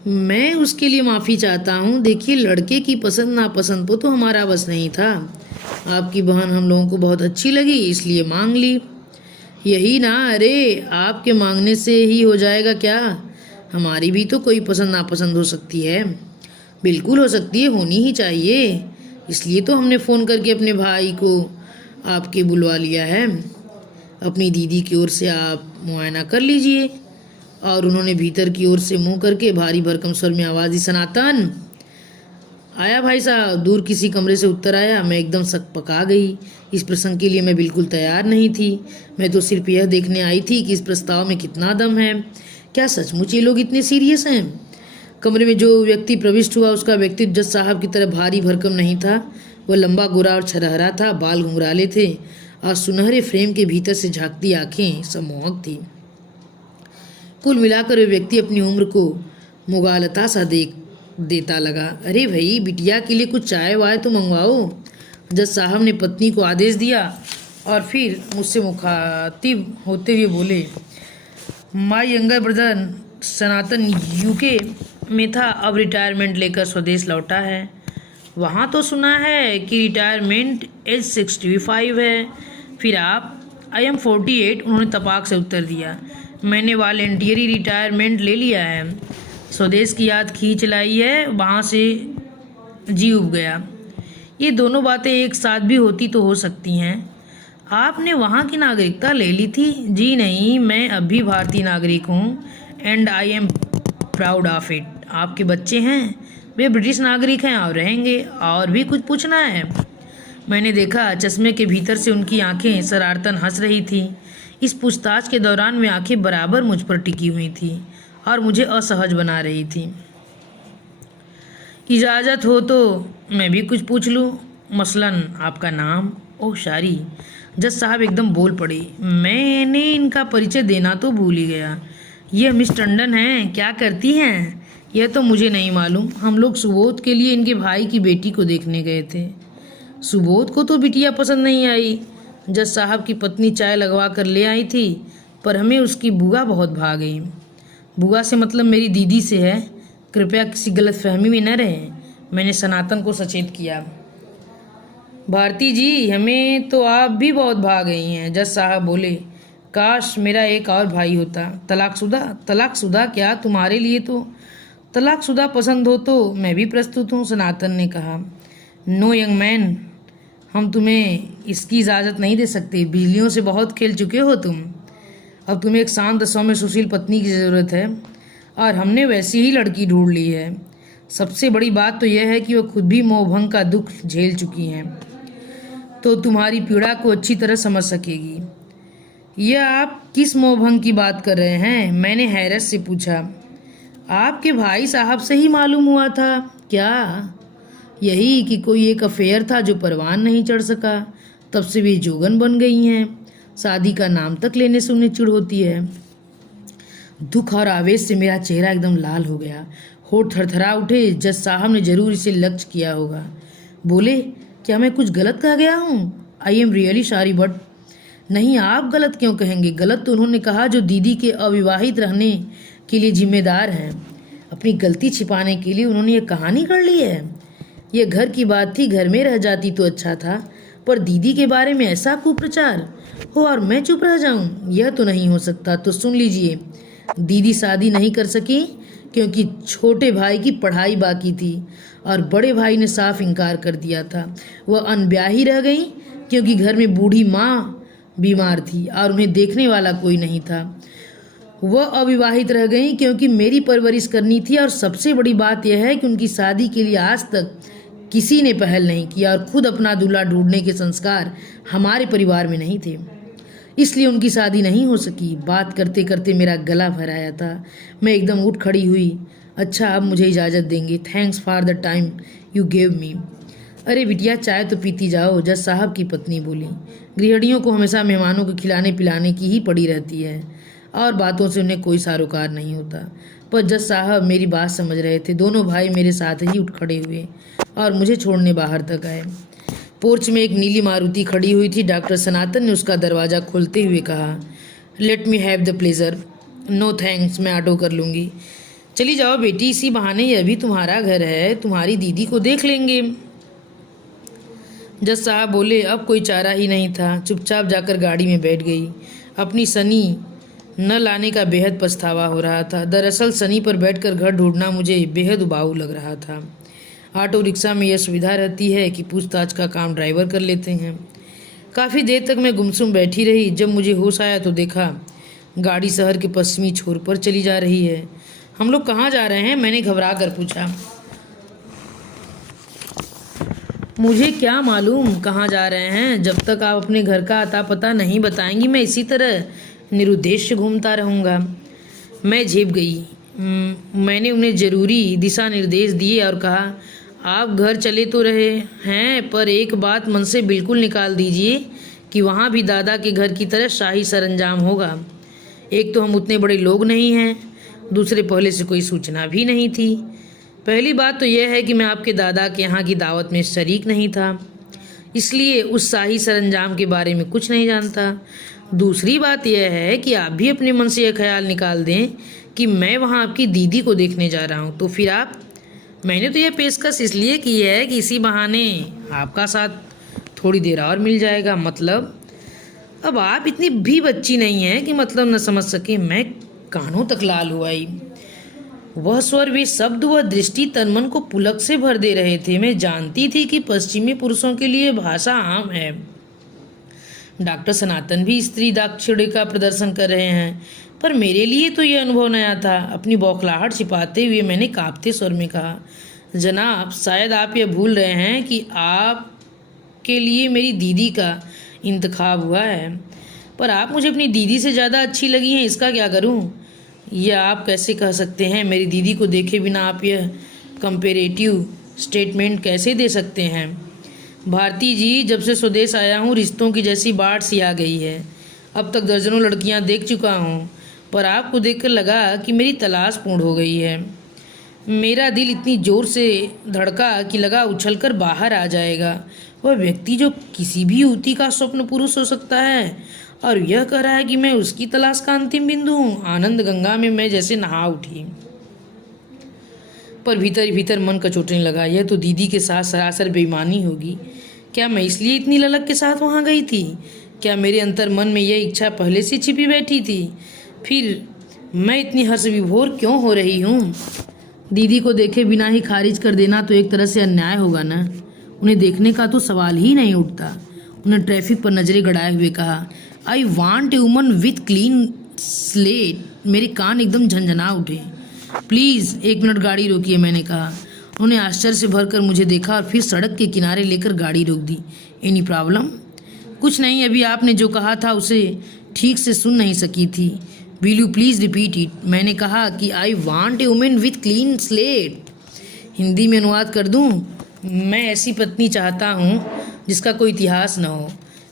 मैं उसके लिए माफ़ी चाहता हूँ। देखिए, लड़के की पसंद नापसंद को तो हमारा बस नहीं था। आपकी बहन हम लोगों को बहुत अच्छी लगी, इसलिए मांग ली। यही ना? अरे, आपके मांगने से ही हो जाएगा क्या? हमारी भी तो कोई पसंद नापसंद हो सकती है। बिल्कुल हो सकती है, होनी ही चाहिए। इसलिए तो हमने फ़ोन करके अपने भाई को आपके बुलवा लिया है। अपनी दीदी की ओर से आप मुआयना कर लीजिए। और उन्होंने भीतर की ओर से मुंह करके भारी भरकम स्वर में आवाज़ दी, सनातन आया भाई साहब। दूर किसी कमरे से उत्तर आया। मैं एकदम सकपका गई। इस प्रसंग के लिए मैं बिल्कुल तैयार नहीं थी। मैं तो सिर्फ यह देखने आई थी कि इस प्रस्ताव में कितना दम है। क्या सचमुच ये लोग इतने सीरियस हैं? कमरे में जो व्यक्ति प्रविष्ट हुआ उसका व्यक्तित्व जज साहब की तरह भारी भरकम नहीं था। वह लंबा गोरा और छरहरा था, बाल घुंघराले थे और सुनहरे फ्रेम के भीतर से झांकती आंखें सम्मोहक थी। कुल मिलाकर वह व्यक्ति अपनी उम्र को मुगालता सा देता लगा। अरे भाई, बिटिया के लिए कुछ चाय वाय तो मंगवाओ। जज साहब ने पत्नी को आदेश दिया और फिर मुझसे मुखातिब होते हुए बोले, my younger brother Sanatan UK में था, अब रिटायरमेंट लेकर स्वदेश लौटा है। वहाँ तो सुना है कि रिटायरमेंट एज 65 है। फिर आप? आई एम 48, उन्होंने तपाक से उत्तर दिया। मैंने वॉलेंटियरी रिटायरमेंट ले लिया है। स्वदेश की याद खींच लाई है, वहाँ से जी उब गया। ये दोनों बातें एक साथ भी होती तो हो सकती हैं। आपने वहाँ की नागरिकता ले ली थी? जी नहीं, मैं अब भी भारतीय नागरिक हूँ and I am proud of it. आपके बच्चे हैं? वे ब्रिटिश नागरिक हैं और रहेंगे। और भी कुछ पूछना है? मैंने देखा चश्मे के भीतर से उनकी आंखें शरारतन हंस रही थीं। इस पूछताछ के दौरान वे आंखें बराबर मुझ पर टिकी हुई थीं और मुझे असहज बना रही थीं। इजाज़त हो तो मैं भी कुछ पूछ लूँ, मसलन आपका नाम? ओह शारी, जज साहब एकदम बोल पड़े। मैंने इनका परिचय देना तो भूल ही गया। यह मिस टंडन हैं, क्या करती हैं? यह तो मुझे नहीं मालूम। हम लोग सुबोध के लिए इनके भाई की बेटी को देखने गए थे। सुबोध को तो बिटिया पसंद नहीं आई। जज साहब की पत्नी चाय लगवा कर ले आई थी, पर हमें उसकी बुआ बहुत भा गई। बुआ से मतलब मेरी दीदी से है, कृपया किसी गलतफहमी में न रहें। मैंने सनातन को सचेत किया। भारती जी, हमें तो आप भी बहुत भा गई हैं। जज साहब बोले, काश मेरा एक और भाई होता। तलाकशुदा? तलाकशुदा क्या? तुम्हारे लिए तो तलाकशुदा पसंद हो तो मैं भी प्रस्तुत हूँ, सनातन ने कहा। नो यंग मैन, हम तुम्हें इसकी इजाज़त नहीं दे सकते। बिजलियों से बहुत खेल चुके हो तुम। अब तुम्हें एक शांत सौम्य सुशील पत्नी की ज़रूरत है और हमने वैसी ही लड़की ढूंढ ली है। सबसे बड़ी बात तो यह है कि वह खुद भी मोहभंग का दुख झेल चुकी हैं, तो तुम्हारी पीड़ा को अच्छी तरह समझ सकेगी। यह आप किस मोहभंग की बात कर रहे हैं? मैंने हैरत से पूछा। आपके भाई साहब से ही मालूम हुआ था। क्या? यही कि कोई एक अफेयर था जो परवान नहीं चढ़ सका। तब से वे जोगन बन गई हैं। शादी का नाम तक लेने से उन्हें चिढ़ होती है। दुख और आवेश से मेरा चेहरा एकदम लाल हो गया, होठ थरथरा उठे। जज साहब ने जरूर इसे लक्ष्य किया होगा। बोले, क्या मैं कुछ गलत कह गया हूँ? I am really sorry but. नहीं, आप गलत क्यों कहेंगे? गलत तो उन्होंने कहा जो दीदी के अविवाहित रहने के लिए जिम्मेदार हैं। अपनी गलती छिपाने के लिए उन्होंने ये कहानी कर ली है। यह घर की बात थी, घर में रह जाती तो अच्छा था, पर दीदी के बारे में ऐसा कुप्रचार हो और मैं चुप रह जाऊं, यह तो नहीं हो सकता। तो सुन लीजिए, दीदी शादी नहीं कर सकी क्योंकि छोटे भाई की पढ़ाई बाकी थी और बड़े भाई ने साफ इनकार कर दिया था। वह अनब्याही रह गई क्योंकि घर में बूढ़ी माँ बीमार थी और उन्हें देखने वाला कोई नहीं था। वह अविवाहित रह गई क्योंकि मेरी परवरिश करनी थी, और सबसे बड़ी बात यह है कि उनकी शादी के लिए आज तक किसी ने पहल नहीं किया और खुद अपना दूल्हा ढूंढने के संस्कार हमारे परिवार में नहीं थे, इसलिए उनकी शादी नहीं हो सकी। बात करते करते मेरा गला भर आया था। मैं एकदम उठ खड़ी हुई। अच्छा, अब मुझे इजाज़त देंगे? Thanks for the time you gave me. अरे बिटिया, चाय तो पीती जाओ, जज साहब की पत्नी बोली। गृहिणियों को हमेशा मेहमानों को खिलाने पिलाने की ही पड़ी रहती है और बातों से उन्हें कोई सारोकार नहीं होता। पर जज साहब मेरी बात समझ रहे थे। दोनों भाई मेरे साथ ही उठ खड़े हुए और मुझे छोड़ने बाहर तक आए। पोर्च में एक नीली मारुति खड़ी हुई थी। डॉक्टर सनातन ने उसका दरवाज़ा खोलते हुए कहा, let me have the pleasure. No thanks, मैं ऑटो कर लूँगी। चली जाओ बेटी, इसी बहाने यह भी तुम्हारा घर है, तुम्हारी दीदी को देख लेंगे। जज साहब बोले, अब कोई चारा ही नहीं था। चुपचाप जाकर गाड़ी में बैठ गई। अपनी सनी न लाने का बेहद पछतावा हो रहा था। दरअसल सनी पर बैठकर घर ढूंढना मुझे बेहद उबाऊ लग रहा था। ऑटो रिक्शा में यह सुविधा रहती है कि पूछताछ का काम ड्राइवर कर लेते हैं। काफ़ी देर तक मैं गुमसुम बैठी रही। जब मुझे होश आया तो देखा गाड़ी शहर के पश्चिमी छोर पर चली जा रही है। हम लोग कहाँ जा रहे हैं? मैंने घबरा कर पूछा। मुझे क्या मालूम कहाँ जा रहे हैं? जब तक आप अपने घर का अता पता नहीं बताएंगी मैं इसी तरह निरुद्देश्य घूमता रहूँगा। मैं झेप गई। मैंने उन्हें ज़रूरी दिशा निर्देश दिए और कहा, आप घर चले तो रहे हैं, पर एक बात मन से बिल्कुल निकाल दीजिए कि वहाँ भी दादा के घर की तरह शाही सरंजाम होगा। एक तो हम उतने बड़े लोग नहीं हैं, दूसरे पहले से कोई सूचना भी नहीं थी। पहली बात तो यह है कि मैं आपके दादा के यहाँ की दावत में शरीक नहीं था, इसलिए उस शाही सरंजाम के बारे में कुछ नहीं जानता। दूसरी बात यह है कि आप भी अपने मन से यह ख्याल निकाल दें कि मैं वहाँ आपकी दीदी को देखने जा रहा हूँ, तो फिर आप? मैंने तो यह पेशकश इसलिए की है कि इसी बहाने आपका साथ थोड़ी देर और मिल जाएगा। मतलब अब आप इतनी भी बच्ची नहीं हैं कि मतलब न समझ सके। मैं कानों तक लाल हुआ ही। वह स्वर, वे शब्द, वह दृष्टि तन मन को पुलक से भर दे रहे थे। मैं जानती थी कि पश्चिमी पुरुषों के लिए भाषा आम है। डॉक्टर सनातन भी स्त्री दाक्षिण्य का प्रदर्शन कर रहे हैं, पर मेरे लिए तो यह अनुभव नया था। अपनी बौखलाहट छिपाते हुए मैंने कांपते स्वर में कहा, जनाब, शायद आप यह भूल रहे हैं कि आपके लिए मेरी दीदी का इंतखाब हुआ है, पर आप मुझे अपनी दीदी से ज़्यादा अच्छी लगी हैं। इसका क्या करूं? यह आप कैसे कह सकते हैं? मेरी दीदी को देखे बिना आप यह कंपेरेटिव स्टेटमेंट कैसे दे सकते हैं? भारती जी, जब से स्वदेश आया हूँ रिश्तों की जैसी बाढ़ सी आ गई है। अब तक दर्जनों लड़कियाँ देख चुका हूँ, पर आपको देखकर लगा कि मेरी तलाश पूर्ण हो गई है। मेरा दिल इतनी जोर से धड़का कि लगा उछलकर बाहर आ जाएगा। वह व्यक्ति जो किसी भी युवती का स्वप्न पुरुष हो सकता है, और यह कह रहा है कि मैं उसकी तलाश का अंतिम बिंदु हूँ। आनंद गंगा में मैं जैसे नहा उठी, पर भीतर ही भीतर मन कचोटने लगा। यह तो दीदी के साथ सरासर बेईमानी होगी। क्या मैं इसलिए इतनी ललक के साथ वहाँ गई थी? क्या मेरे अंतर मन में यह इच्छा पहले से छिपी बैठी थी? फिर मैं इतनी हर्ष विभोर क्यों हो रही हूँ? दीदी को देखे बिना ही खारिज कर देना तो एक तरह से अन्याय होगा ना। उन्हें देखने का तो सवाल ही नहीं उठता। उन्हें ट्रैफिक पर नजरें गड़ाए हुए कहा, I want a woman with clean slate. मेरे कान एकदम झंझना उठे। प्लीज़ 1 मिनट गाड़ी रोकिए, मैंने कहा। उन्होंने आश्चर्य से भरकर मुझे देखा और फिर सड़क के किनारे लेकर गाड़ी रोक दी। Any problem? कुछ नहीं, अभी आपने जो कहा था उसे ठीक से सुन नहीं सकी थी। Will you please repeat it? मैंने कहा कि I want a woman with clean slate. Hindi में अनुवाद कर दूं? मैं ऐसी पत्नी चाहता हूं जिसका कोई इतिहास न हो।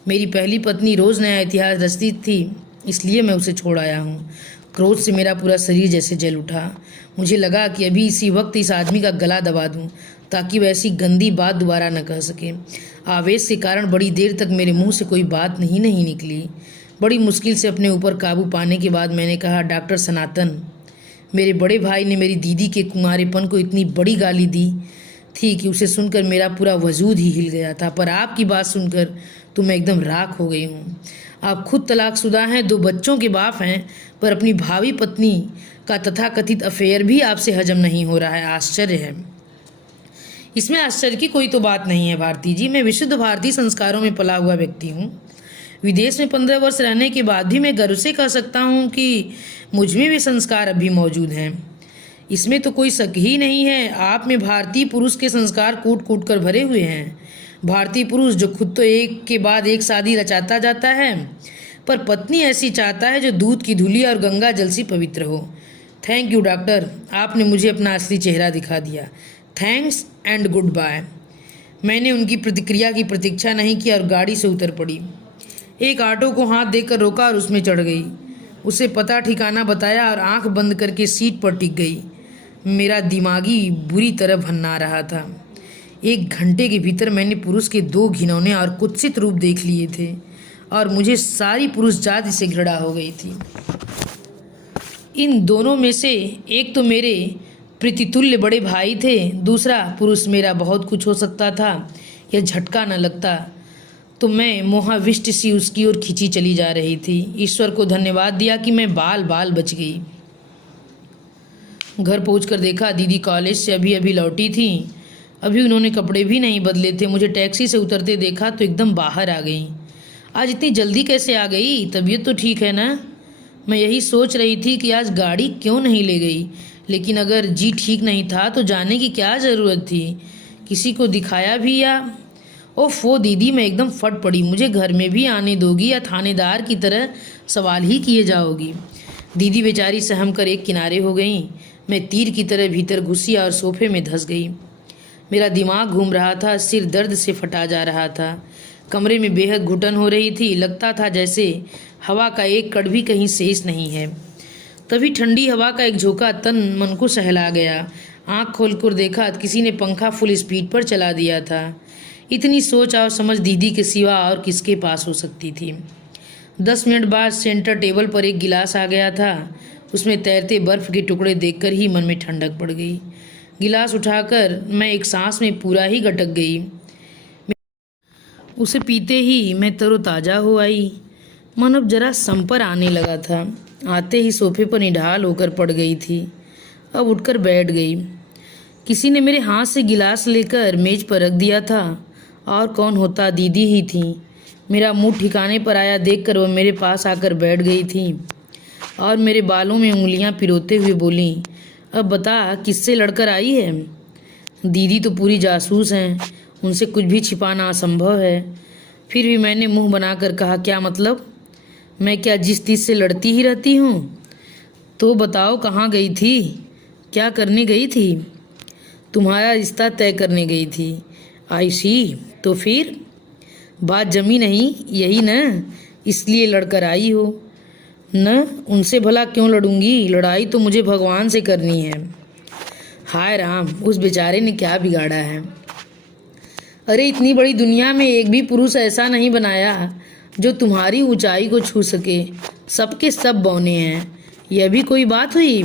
मेरी पहली पत्नी रोज़ नया इतिहास रचती थी, इसलिए मैं उसे छोड़ आया हूं। क्रोध से मेरा पूरा शरीर जैसे जल उठा। मुझे लगा कि अभी इसी वक्त इस आदमी का गला दबा दूं, ताकि वह ऐसी गंदी बात दोबारा न कह सके। आवेश के कारण बड़ी देर तक मेरे मुंह से कोई बात नहीं निकली। बड़ी मुश्किल से अपने ऊपर काबू पाने के बाद मैंने कहा, डॉक्टर सनातन, मेरे बड़े भाई ने मेरी दीदी के कुंवारेपन को इतनी बड़ी गाली दी थी कि उसे सुनकर मेरा पूरा वजूद ही हिल गया था। पर आपकी बात सुनकर तो मैं एकदम राख हो गई हूँ। आप खुद तलाकशुदा हैं, 2 बच्चों के बाप हैं, पर अपनी भावी पत्नी का तथाकथित अफेयर भी आपसे हजम नहीं हो रहा है। आश्चर्य है। इसमें आश्चर्य की कोई तो बात नहीं है भारती जी। मैं विशुद्ध भारतीय संस्कारों में पला हुआ व्यक्ति हूँ। विदेश में 15 वर्ष रहने के बाद भी मैं गर्व से कह सकता हूँ कि मुझ में वे संस्कार अभी मौजूद हैं। इसमें तो कोई शक ही नहीं है। आप में भारतीय पुरुष के संस्कार कूट कूट कर भरे हुए हैं। भारतीय पुरुष जो खुद तो एक के बाद एक शादी रचाता जाता है, पर पत्नी ऐसी चाहता है जो दूध की धुली और गंगा जल सी पवित्र हो। थैंक यू डॉक्टर, आपने मुझे अपना असली चेहरा दिखा दिया। Thanks and goodbye. मैंने उनकी प्रतिक्रिया की प्रतीक्षा नहीं की और गाड़ी से उतर पड़ी। एक ऑटो को हाथ देकर रोका और उसमें चढ़ गई। उसे पता ठिकाना बताया और आंख बंद करके सीट पर टिक गई। मेरा दिमागी बुरी तरह भन्ना रहा था। 1 घंटे के भीतर मैंने पुरुष के 2 घिनौने और कुत्सित रूप देख लिए थे और मुझे सारी पुरुष जाति से घृणा हो गई थी। इन दोनों में से एक तो मेरे प्रीतितुल्य बड़े भाई थे, दूसरा पुरुष मेरा बहुत कुछ हो सकता था। यह झटका न लगता तो मैं मोहाविष्ट सी उसकी ओर खिंची चली जा रही थी। ईश्वर को धन्यवाद दिया कि मैं बाल बच गई। घर पहुंचकर देखा दीदी कॉलेज से अभी लौटी थी। अभी उन्होंने कपड़े भी नहीं बदले थे। मुझे टैक्सी से उतरते देखा तो एकदम बाहर आ गई। आज इतनी जल्दी कैसे आ गई? तबीयत तो ठीक है ना? मैं यही सोच रही थी कि आज गाड़ी क्यों नहीं ले गई, लेकिन अगर जी ठीक नहीं था तो जाने की क्या ज़रूरत थी? किसी को दिखाया भी या? ओफो दीदी, मैं एकदम फट पड़ी। मुझे घर में भी आने दोगी या थानेदार की तरह सवाल ही किए जाओगी? दीदी बेचारी सहम कर एक किनारे हो गई। मैं तीर की तरह भीतर घुसी और सोफे में धंस गई। मेरा दिमाग घूम रहा था, सिर दर्द से फटा जा रहा था। कमरे में बेहद घुटन हो रही थी। लगता था जैसे हवा का एक कण भी कहीं शेष नहीं है। तभी ठंडी हवा का एक झोंका तन मन को सहला गया। आँख खोलकर देखा तो किसी ने पंखा फुल स्पीड पर चला दिया था। इतनी सोच और समझ दीदी के सिवा और किसके पास हो सकती थी? 10 मिनट बाद सेंटर टेबल पर एक गिलास आ गया था। उसमें तैरते बर्फ के टुकड़े देखकर ही मन में ठंडक पड़ गई। गिलास उठाकर मैं एक सांस में पूरा ही गटक गई। उसे पीते ही मैं तरोताजा हो आई। मन अब जरा संपर आने लगा था। आते ही सोफे पर निढाल होकर पड़ गई थी। अब उठकर बैठ गई। किसी ने मेरे हाथ से गिलास लेकर मेज पर रख दिया था, और कौन होता, दीदी ही थी। मेरा मुंह ठिकाने पर आया देखकर वह मेरे पास आकर बैठ गई थी और मेरे बालों में उंगलियां पिरोते हुए बोली, अब बता किससे लड़कर आई है? दीदी तो पूरी जासूस हैं, उनसे कुछ भी छिपाना असंभव है। फिर भी मैंने मुंह बनाकर कहा, क्या मतलब? मैं क्या जिस तीस से लड़ती ही रहती हूँ? तो बताओ कहाँ गई थी, क्या करने गई थी? तुम्हारा रिश्ता तय करने गई थी। आई सी, तो फिर बात जमी नहीं, यही न, इसलिए लड़कर आई हो न? उनसे भला क्यों लड़ूंगी? लड़ाई तो मुझे भगवान से करनी है। हाय राम, उस बेचारे ने क्या बिगाड़ा है? अरे इतनी बड़ी दुनिया में एक भी पुरुष ऐसा नहीं बनाया जो तुम्हारी ऊंचाई को छू सके। सबके सब बौने हैं, यह भी कोई बात हुई?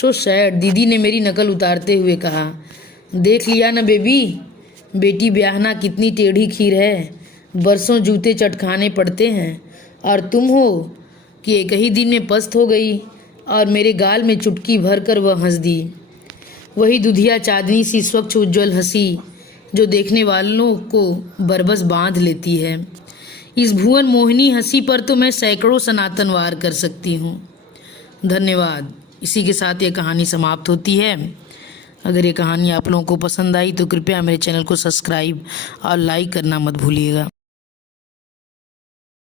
सो सैड, दीदी ने मेरी नकल उतारते हुए कहा। देख लिया न बेबी, बेटी ब्याहना कितनी टेढ़ी खीर है, बरसों जूते चटखाने पड़ते हैं, और तुम हो कि एक ही दिन में पस्त हो गई और मेरे गाल में चुटकी भरकर वह हंस दी। वही दुधिया चांदनी सी स्वच्छ उज्ज्वल हंसी जो देखने वालों को बरबस बांध लेती है। इस भुवन मोहिनी हंसी पर तो मैं सैकड़ों सनातन वार कर सकती हूँ। धन्यवाद। इसी के साथ ये कहानी समाप्त होती है। अगर ये कहानी आप लोगों को पसंद आई तो कृपया मेरे चैनल को सब्सक्राइब और लाइक करना मत भूलिएगा।